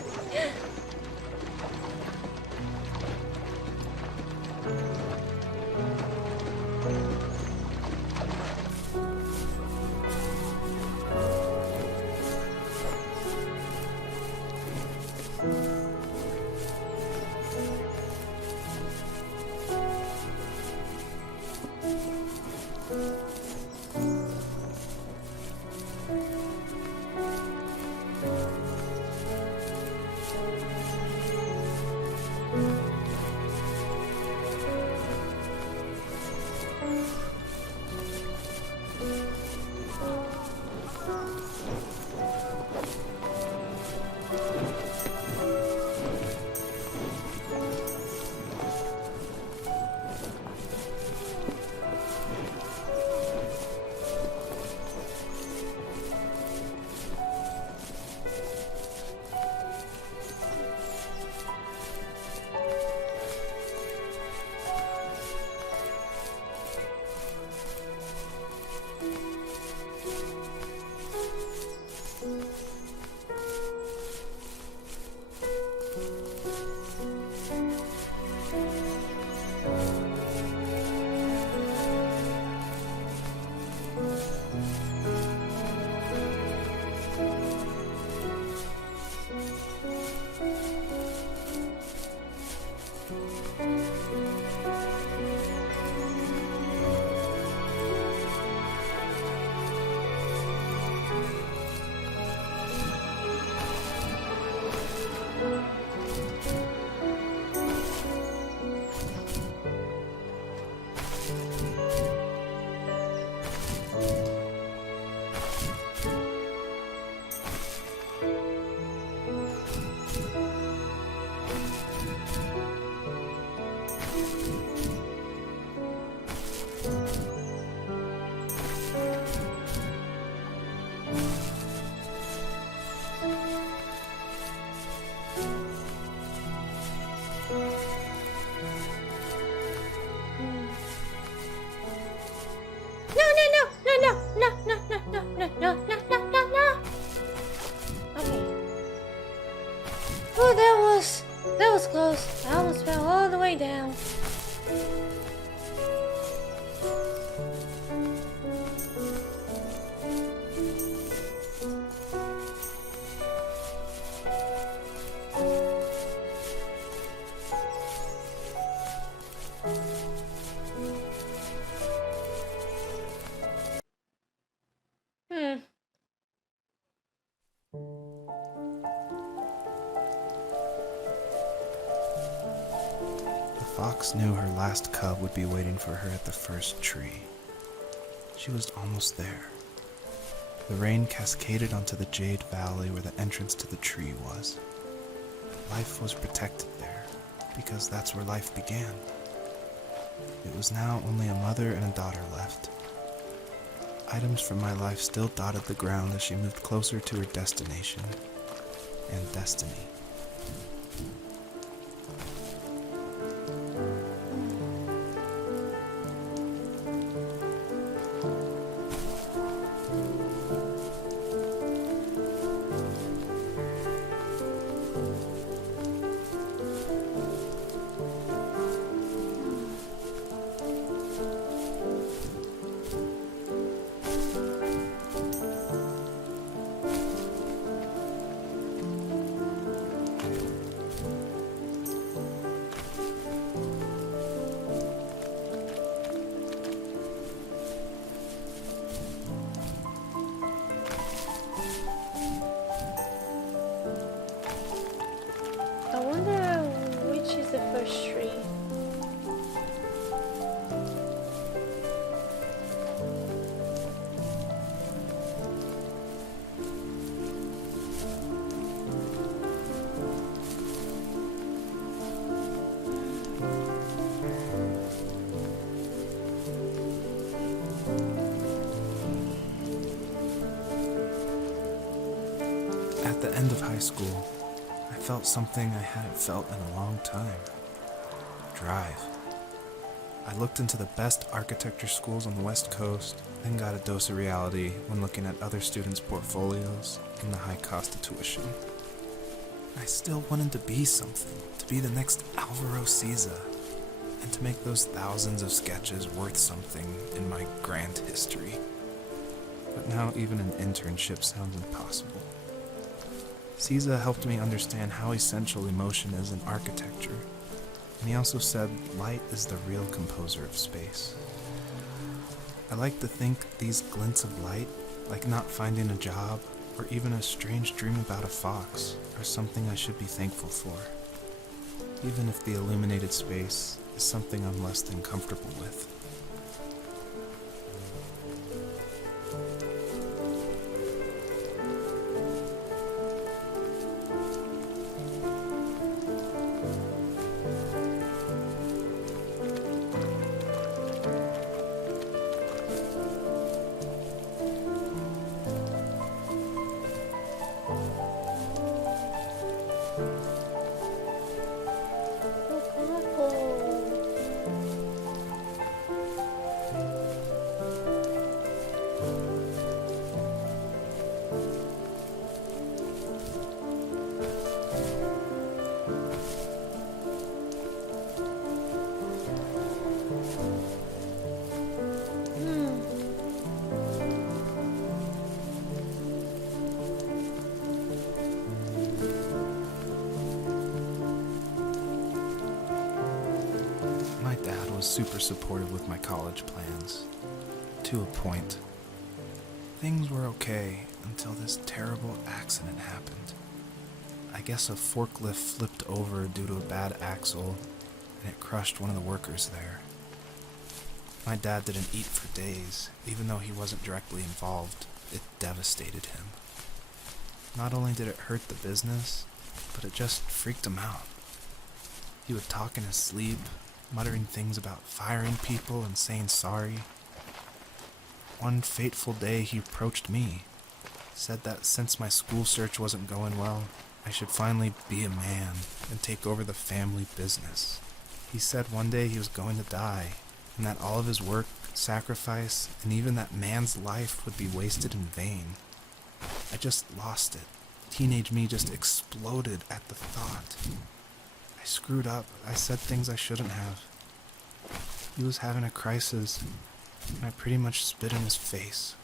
fox knew her last cub would be waiting for her at the first tree. She was almost there. The rain cascaded onto the jade valley where the entrance to the tree was. Life was protected there, because that's where life began. It was now only a mother and a daughter left. Items from my life still dotted the ground as she moved closer to her destination and destiny. I wonder which is the first tree. At the end of high school, I felt something I hadn't felt in a long time. Drive. I looked into the best architecture schools on the West Coast, then got a dose of reality when looking at other students' portfolios and the high cost of tuition. I still wanted to be something, to be the next Alvaro Siza, and to make those thousands of sketches worth something in my grand history. But now even an internship sounds impossible. Siza helped me understand how essential emotion is in architecture, and he also said light is the real composer of space. I like to think these glints of light, like not finding a job or even a strange dream about a fox, are something I should be thankful for, even if the illuminated space is something I'm less than comfortable with. My dad was super supportive with my college plans, to a point. Things were okay until this terrible accident happened. I guess a forklift flipped over due to a bad axle, and it crushed one of the workers there. My dad didn't eat for days, even though he wasn't directly involved. It devastated him. Not only did it hurt the business, but it just freaked him out. He would talk in his sleep, muttering things about firing people and saying sorry. One fateful day he approached me, said that since my school search wasn't going well, I should finally be a man and take over the family business. He said one day he was going to die, and that all of his work, sacrifice, and even that man's life would be wasted in vain. I just lost it. Teenage me just exploded at the thought. I screwed up. I said things I shouldn't have. He was having a crisis, and I pretty much spit in his face.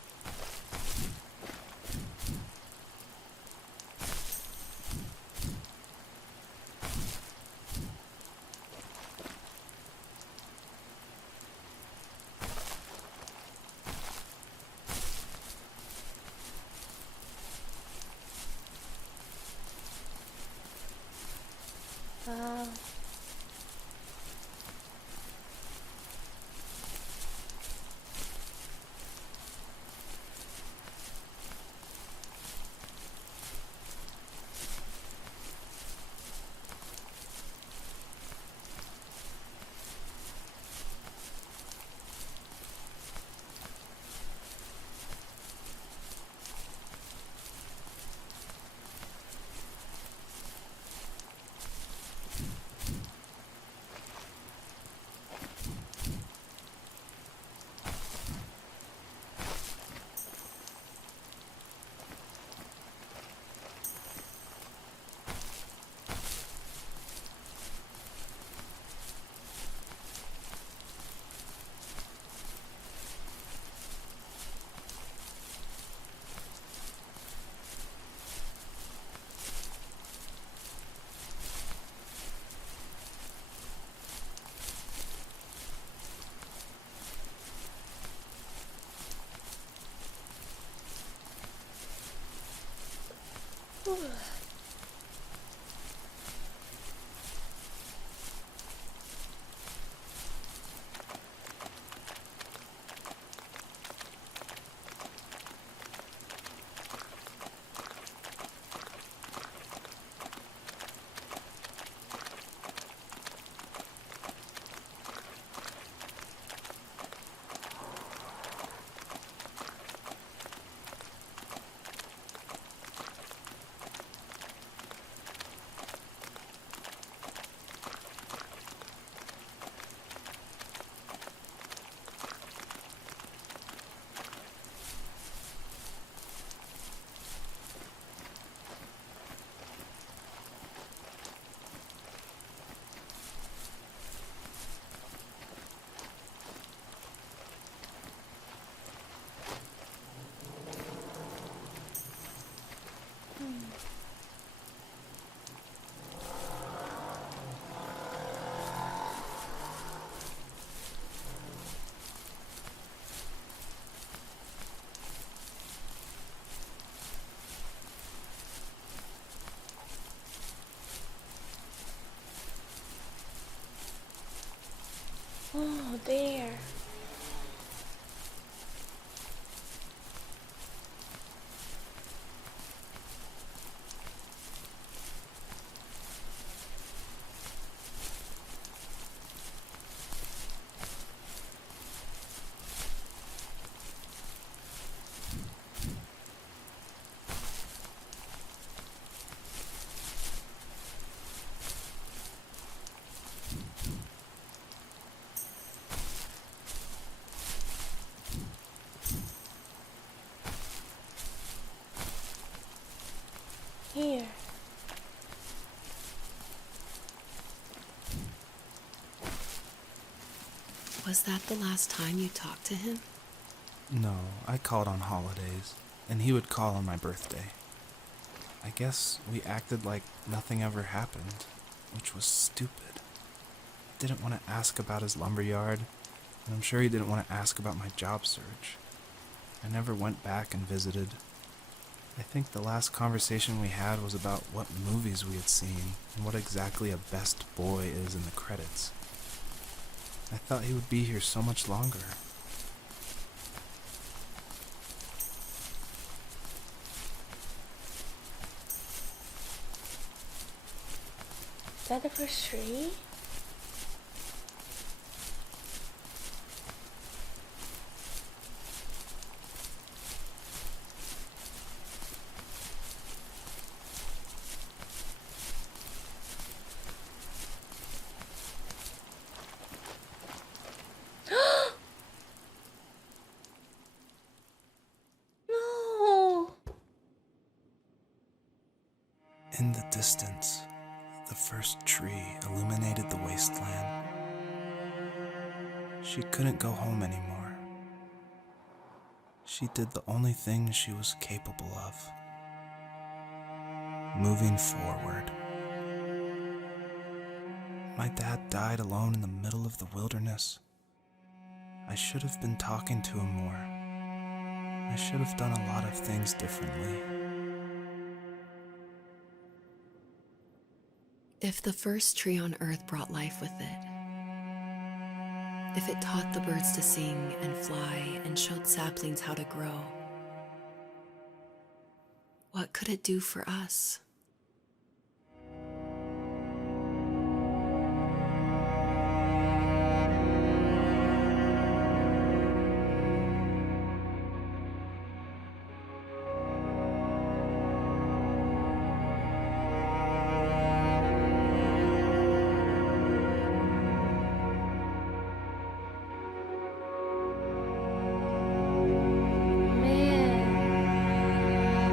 Oh, there. Here. Was that the last time you talked to him? No, I called on holidays, and he would call on my birthday. I guess we acted like nothing ever happened, which was stupid. Didn't want to ask about his lumberyard, and I'm sure he didn't want to ask about my job search. I never went back and visited. I think the last conversation we had was about what movies we had seen and what exactly a best boy is in the credits. I thought he would be here so much longer. Is that the first tree? No. In the distance, the first tree illuminated the wasteland. She couldn't go home anymore. She did the only thing she was capable of. Moving forward. My dad died alone in the middle of the wilderness. I should have been talking to him more. I should have done a lot of things differently. If the first tree on Earth brought life with it, if it taught the birds to sing and fly and showed saplings how to grow, what could it do for us?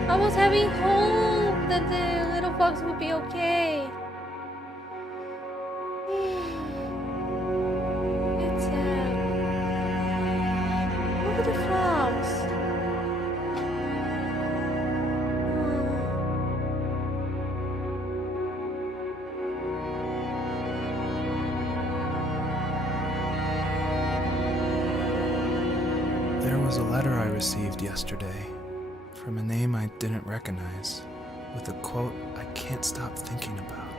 I was having hope that the little fox would be okay. It's look at the fox. There was a letter I received yesterday from a name I didn't recognize. with a quote I can't stop thinking about.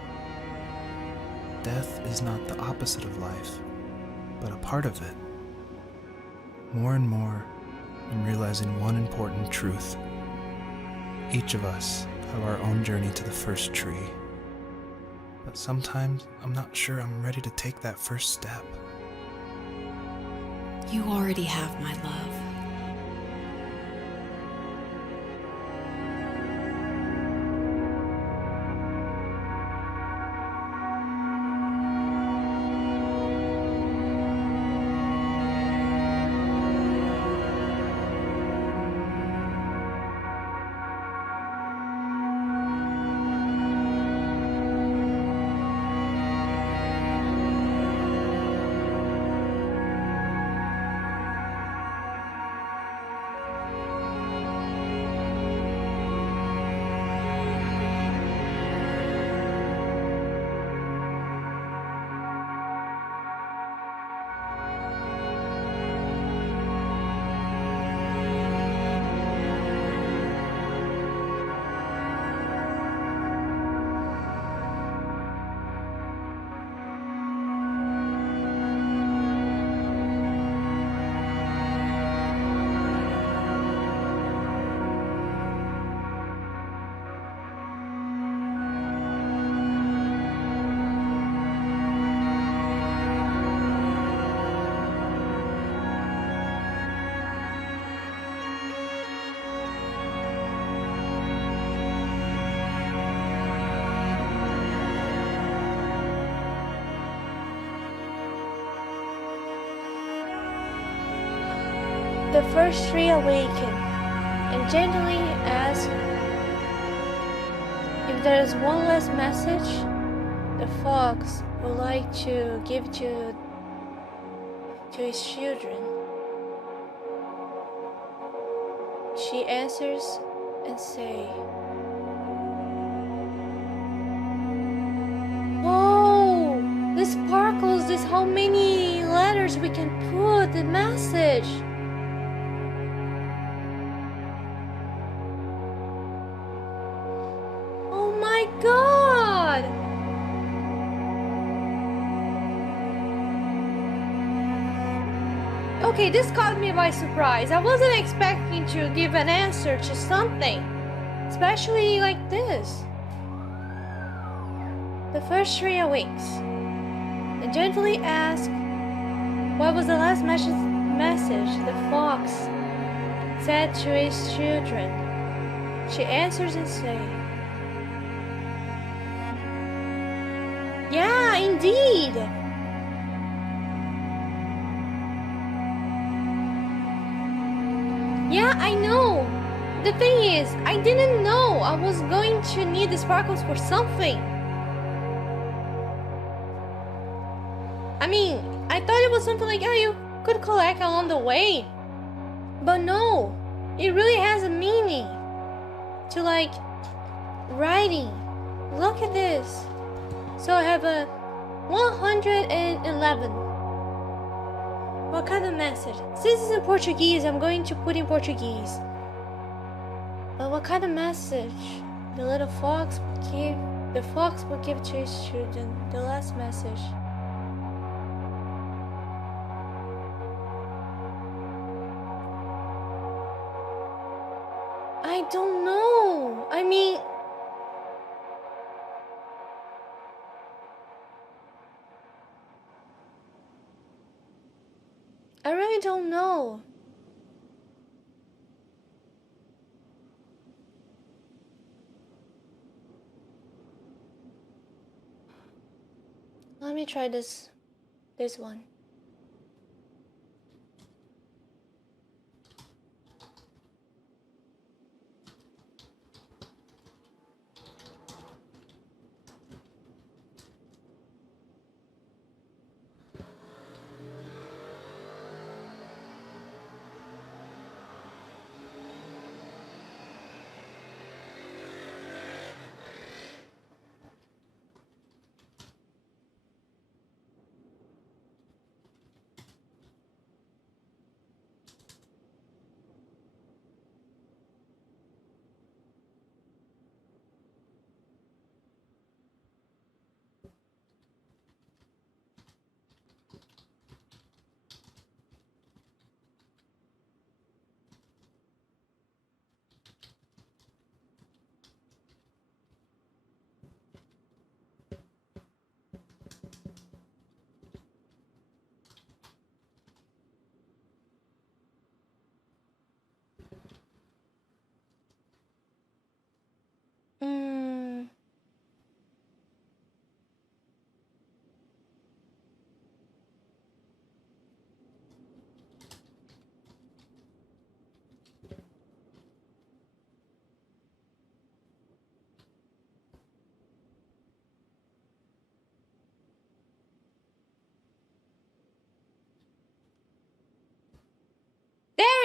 Death is not the opposite of life, but a part of it. More and more, I'm realizing one important truth. Each of us have our own journey to the first tree. But sometimes I'm not sure I'm ready to take that first step. You already have my love. The first tree awakened and gently asked if there is one last message the fox would like to give to his children. She answers and say, "Whoa! This sparkles, this how many letters we can put the message." Oh my god! Okay, this caught me by surprise. I wasn't expecting to give an answer to something, especially like this. The first tree awakes and gently asks, what was the last message the fox said to his children? She answers and says, "Yeah, indeed. Yeah, I know. The thing is, I didn't know I was going to need the sparkles for something. I mean, I thought it was something like, oh, you could collect along the way. But no, it really has a meaning to like writing. Look at this. So I have a 111. What kind of message? Since it's in Portuguese, I'm going to put in Portuguese. But what kind of message the little fox would give to his children? The last message. I don't know. I mean, I really don't know. Let me try this one.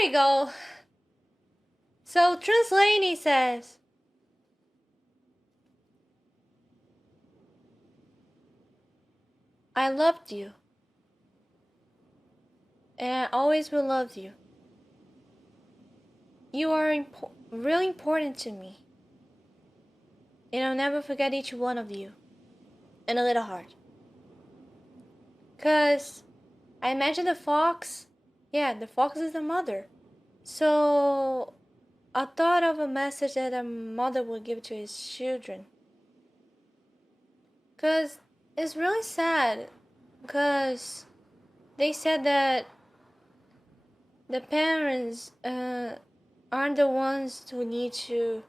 we go. So translating, he says, I loved you. And I always will love you. You are really important to me. And I'll never forget each one of you. And a little heart. 'Cause I imagine the fox. Yeah, the fox is the mother. So I thought of a message that a mother would give to his children. 'Cause it's really sad. 'Cause they said that the parents aren't the ones who need to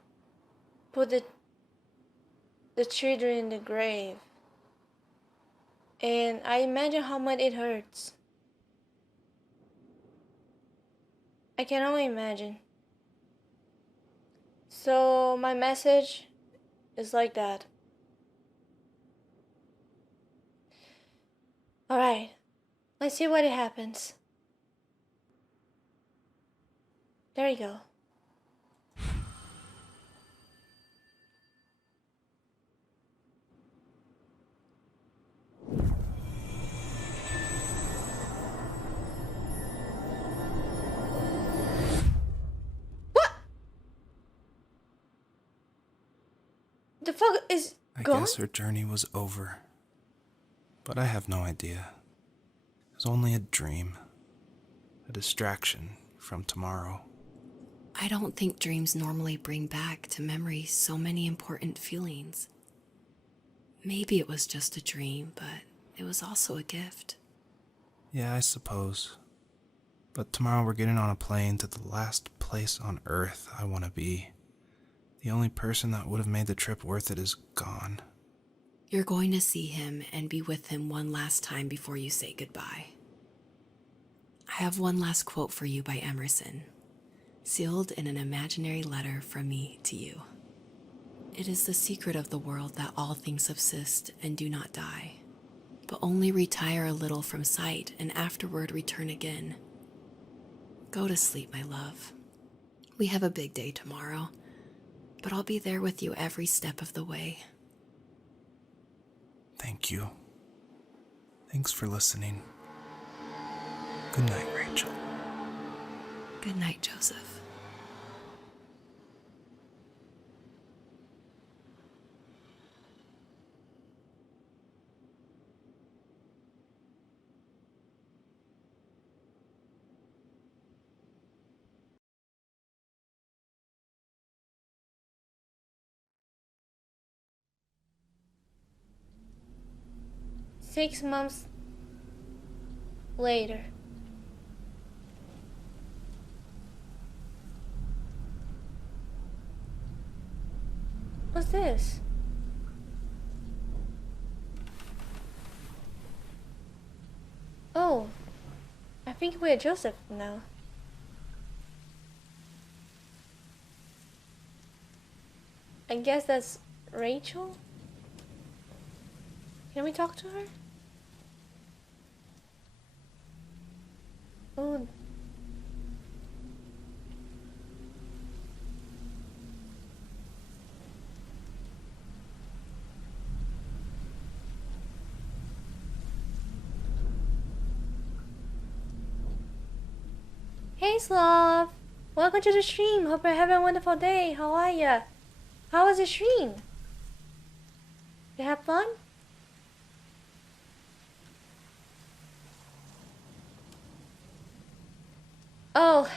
put the children in the grave. And I imagine how much it hurts. I can only imagine. So my message is like that. Alright, let's see what happens. There you go. What? The fuck is I gone? guess her journey was over. But I have no idea. It was only a dream. A distraction from tomorrow. I don't think dreams normally bring back to memory so many important feelings. Maybe it was just a dream, but it was also a gift. Yeah, I suppose. But tomorrow we're getting on a plane to the last place on Earth I want to be. The only person that would have made the trip worth it is gone. You're going to see him and be with him one last time before you say goodbye. I have one last quote for you by Emerson, sealed in an imaginary letter from me to you. It is the secret of the world that all things subsist and do not die, but only retire a little from sight and afterward return again. Go to sleep, my love. We have a big day tomorrow, but I'll be there with you every step of the way. Thank you. Thanks for listening. Good night, Rachel. Good night, Joseph. Six months later. What's this? Oh, I think we're Joseph now. I guess that's Rachel? Can we talk to her? Oh. Hey Slav! Welcome to the stream. Hope you're having a wonderful day. How are ya? How was the stream? You have fun? Oh,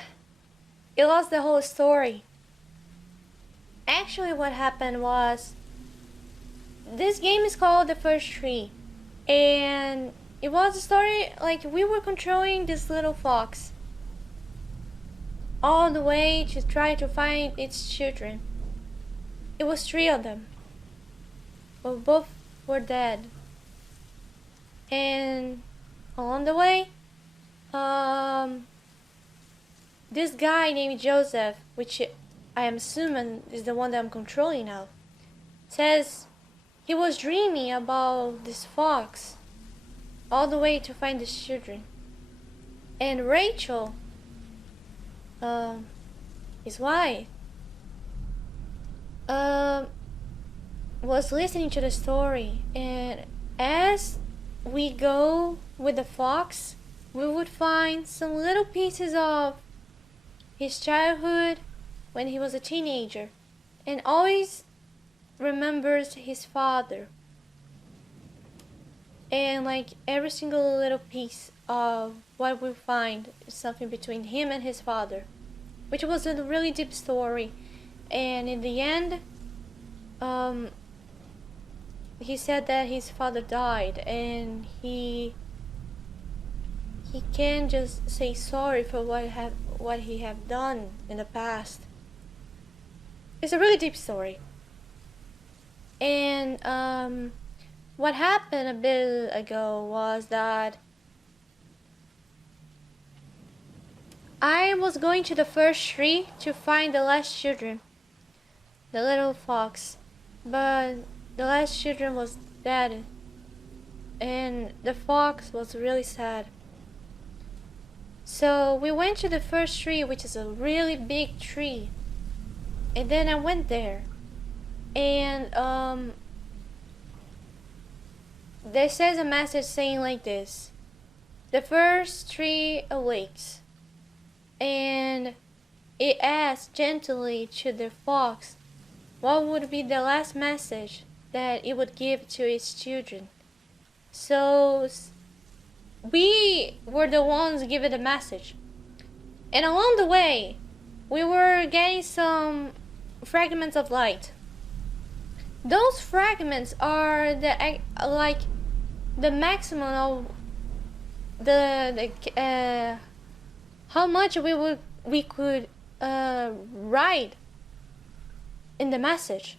you lost the whole story. Actually, what happened was, this game is called The First Tree, and it was a story like we were controlling this little fox all the way to try to find its children. It was 3 of them, but both were dead. And along the way, this guy named Joseph, which I am assuming is the one that I'm controlling now, says he was dreaming about this fox all the way to find his children. And Rachel his wife, um, was listening to the story, and as we go with the fox, we would find some little pieces of his childhood when he was a teenager, and always remembers his father. And like every single little piece of what we find is something between him and his father, which was a really deep story. And in the end, he said that his father died, and he can't just say sorry for what he have done in the past. It's a really deep story. And what happened a bit ago was that I was going to the first tree to find the last children, the little fox, but the last children was dead, and the fox was really sad. So we went to the first tree, which is a really big tree, and then I went there, and there says a message saying like this: the first tree awakes, and it asks gently to the fox what would be the last message that it would give to its children. So we were the ones given the message, and along the way we were getting some fragments of light. Those fragments are the maximum of the how much we could write in the message.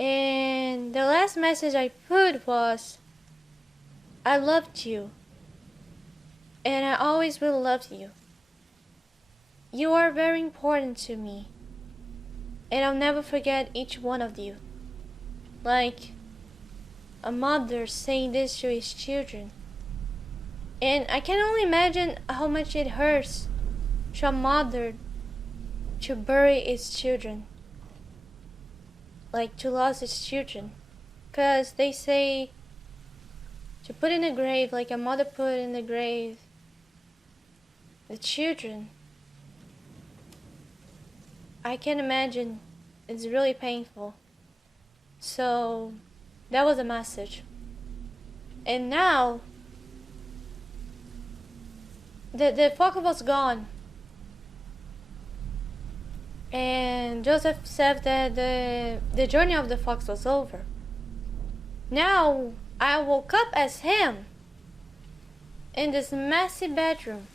And the last message I put was, I loved you, and I always will love you. You are very important to me, and I'll never forget each one of you. Like a mother saying this to his children. And I can only imagine how much it hurts to a mother to bury its children, like to lose its children, because they say to put in the grave, like a mother put in the grave the children. I can imagine it's really painful. So that was a message. And now the fox was gone, and Joseph said that the journey of the fox was over. Now I woke up as him in this messy bedroom,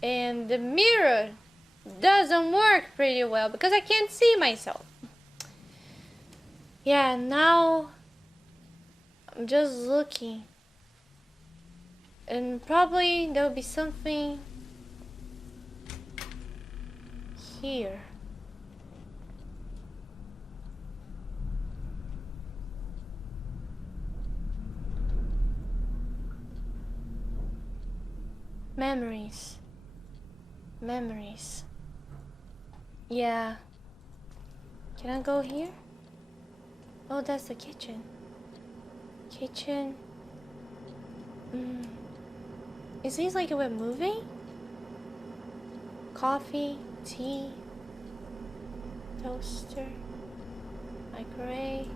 and the mirror doesn't work pretty well because I can't see myself. Yeah, now I'm just looking, and probably there'll be something here. Memories. Memories. Yeah. Can I go here? Oh, that's the kitchen. Kitchen. It seems like we're moving. Coffee, tea, toaster, microwave.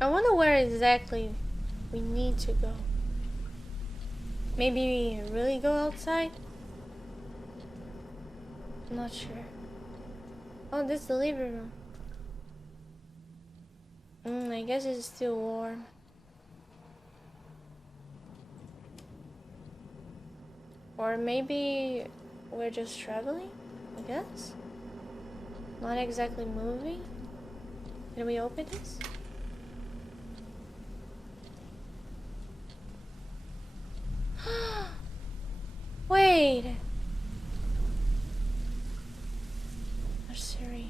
I wonder where exactly we need to go. Maybe we really go outside? I'm not sure. Oh, this is the living room. I guess it's still warm. Or maybe we're just traveling, I guess? Not exactly moving. Can we open this? Wait! Nursery.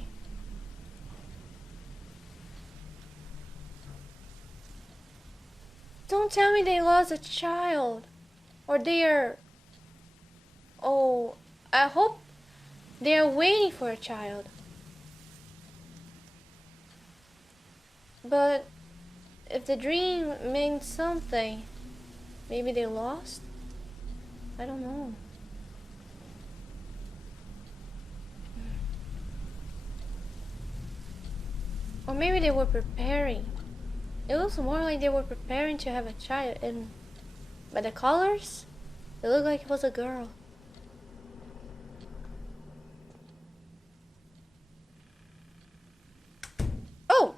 Don't Don't tell me they lost a child. Or they are... Oh, I hope they are waiting for a child. But if the dream means something, maybe they lost? I don't know. Or maybe they were preparing. It looks more like they were preparing to have a child, and by the colors, it looked like it was a girl. Oh!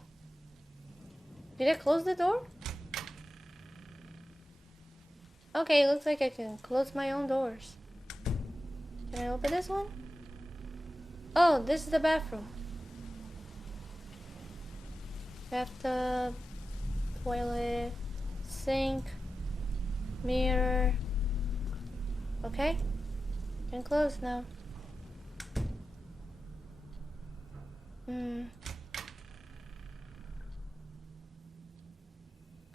Did I close the door? Okay, it looks like I can close my own doors. Can I open this one? Oh, this is the bathroom. Bathtub, toilet, sink, mirror. Okay, can close now.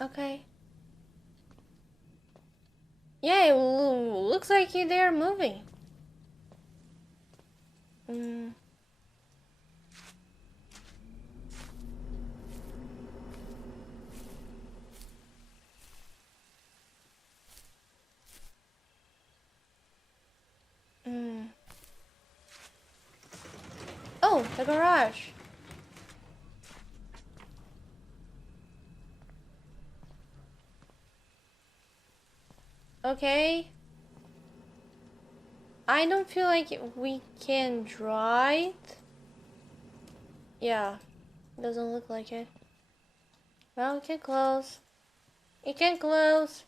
Okay. Yeah, it looks like they're moving. Oh, the garage. Okay. I don't feel like we can drive. Yeah, doesn't look like it. Well, it can close. It can close.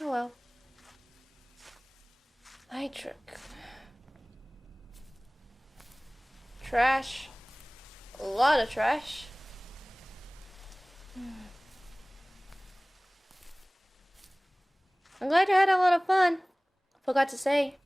Oh well. My truck. Trash. A lot of trash. I'm glad I had a lot of fun. Forgot to say.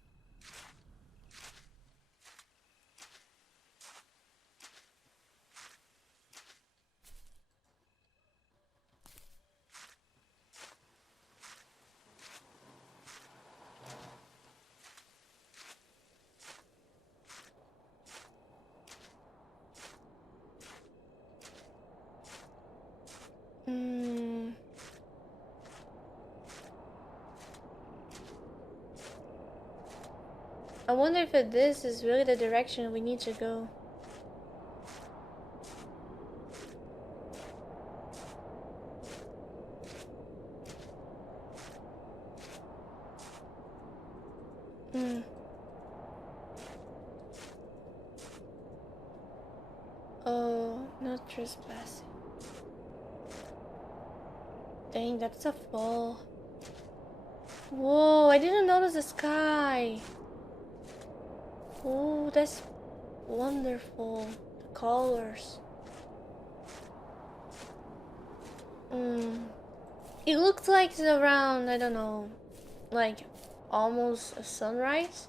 I wonder if this is really the direction we need to go. Oh, no trespassing. Dang, that's a fall. Whoa, I didn't notice the sky. Oh, that's wonderful. The colors. It looks like it's around, I don't know, like almost a sunrise.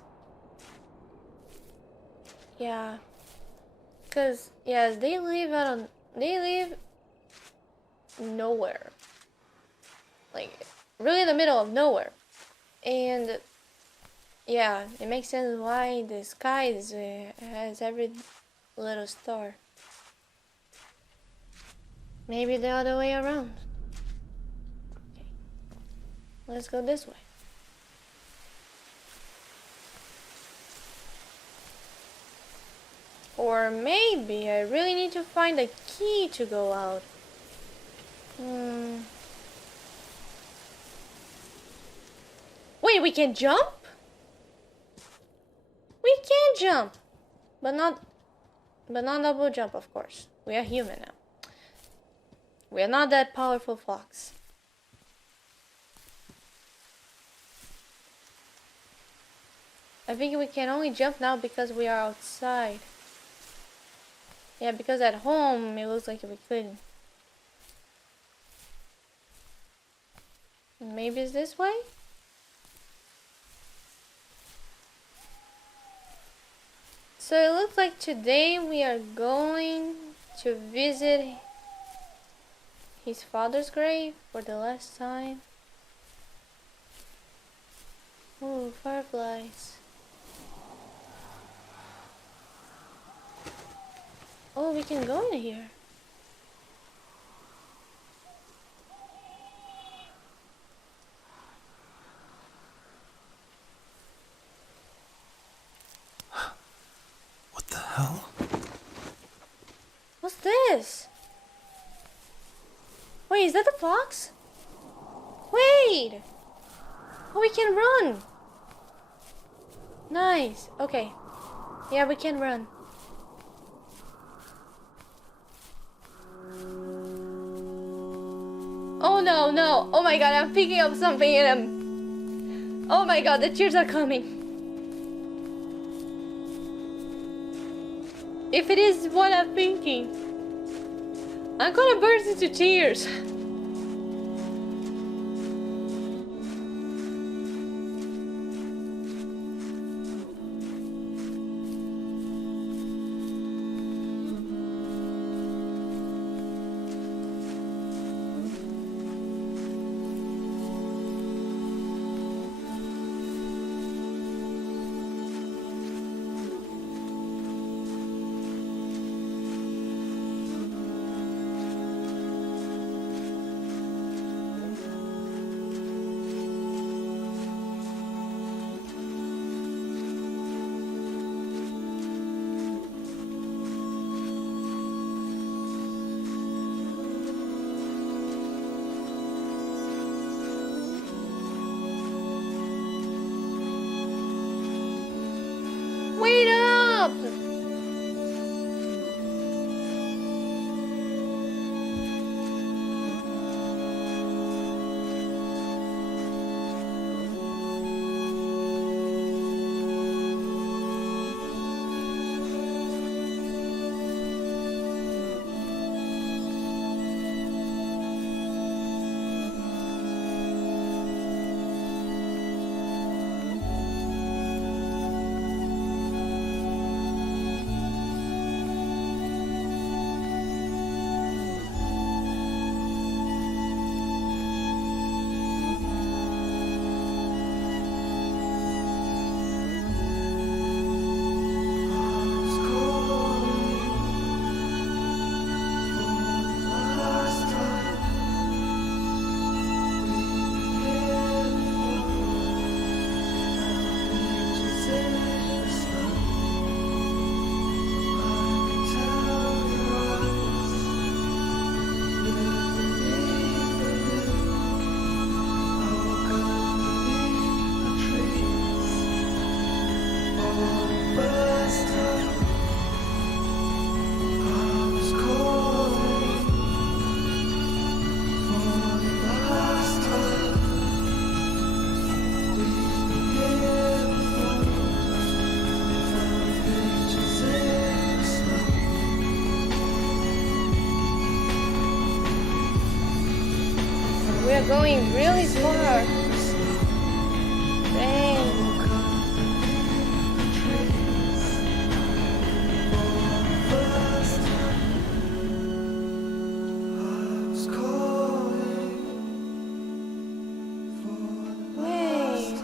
Yeah. Cause yes, they live nowhere. Like really in the middle of nowhere. And yeah, it makes sense why the sky has every little star. Maybe the other way around. Okay. Let's go this way. Or maybe I really need to find a key to go out. Wait, we can jump? We can jump. But not double jump, of course. We are human now. We are not that powerful fox. I think we can only jump now because we are outside. Yeah, because at home it looks like we couldn't. Maybe it's this way? So it looks like today we are going to visit his father's grave for the last time. Oh, fireflies. Oh, we can go in here. What the hell? What's this? Wait, is that the fox? Wait! Oh, we can run! Nice. Okay. Yeah, we can run. Oh no, no. Oh my god, I'm picking up something in them. Oh my god, the tears are coming. If it is what I'm thinking, I'm gonna burst into tears. Wait up! We are going really far. Dang. Wait.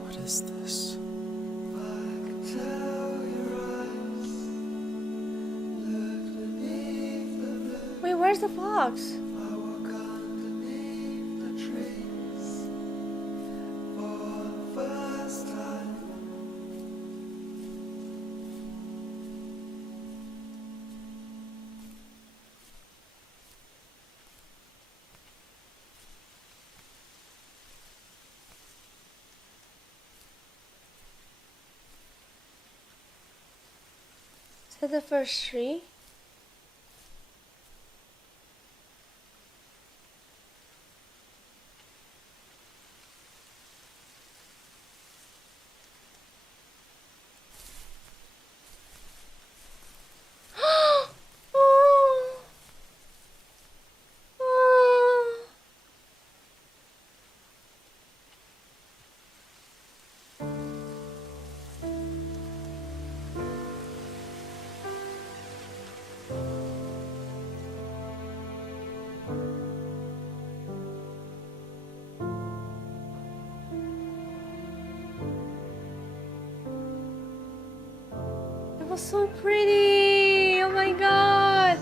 What is this? Wait, where's the fox? Is that the first tree? so pretty. Oh my god.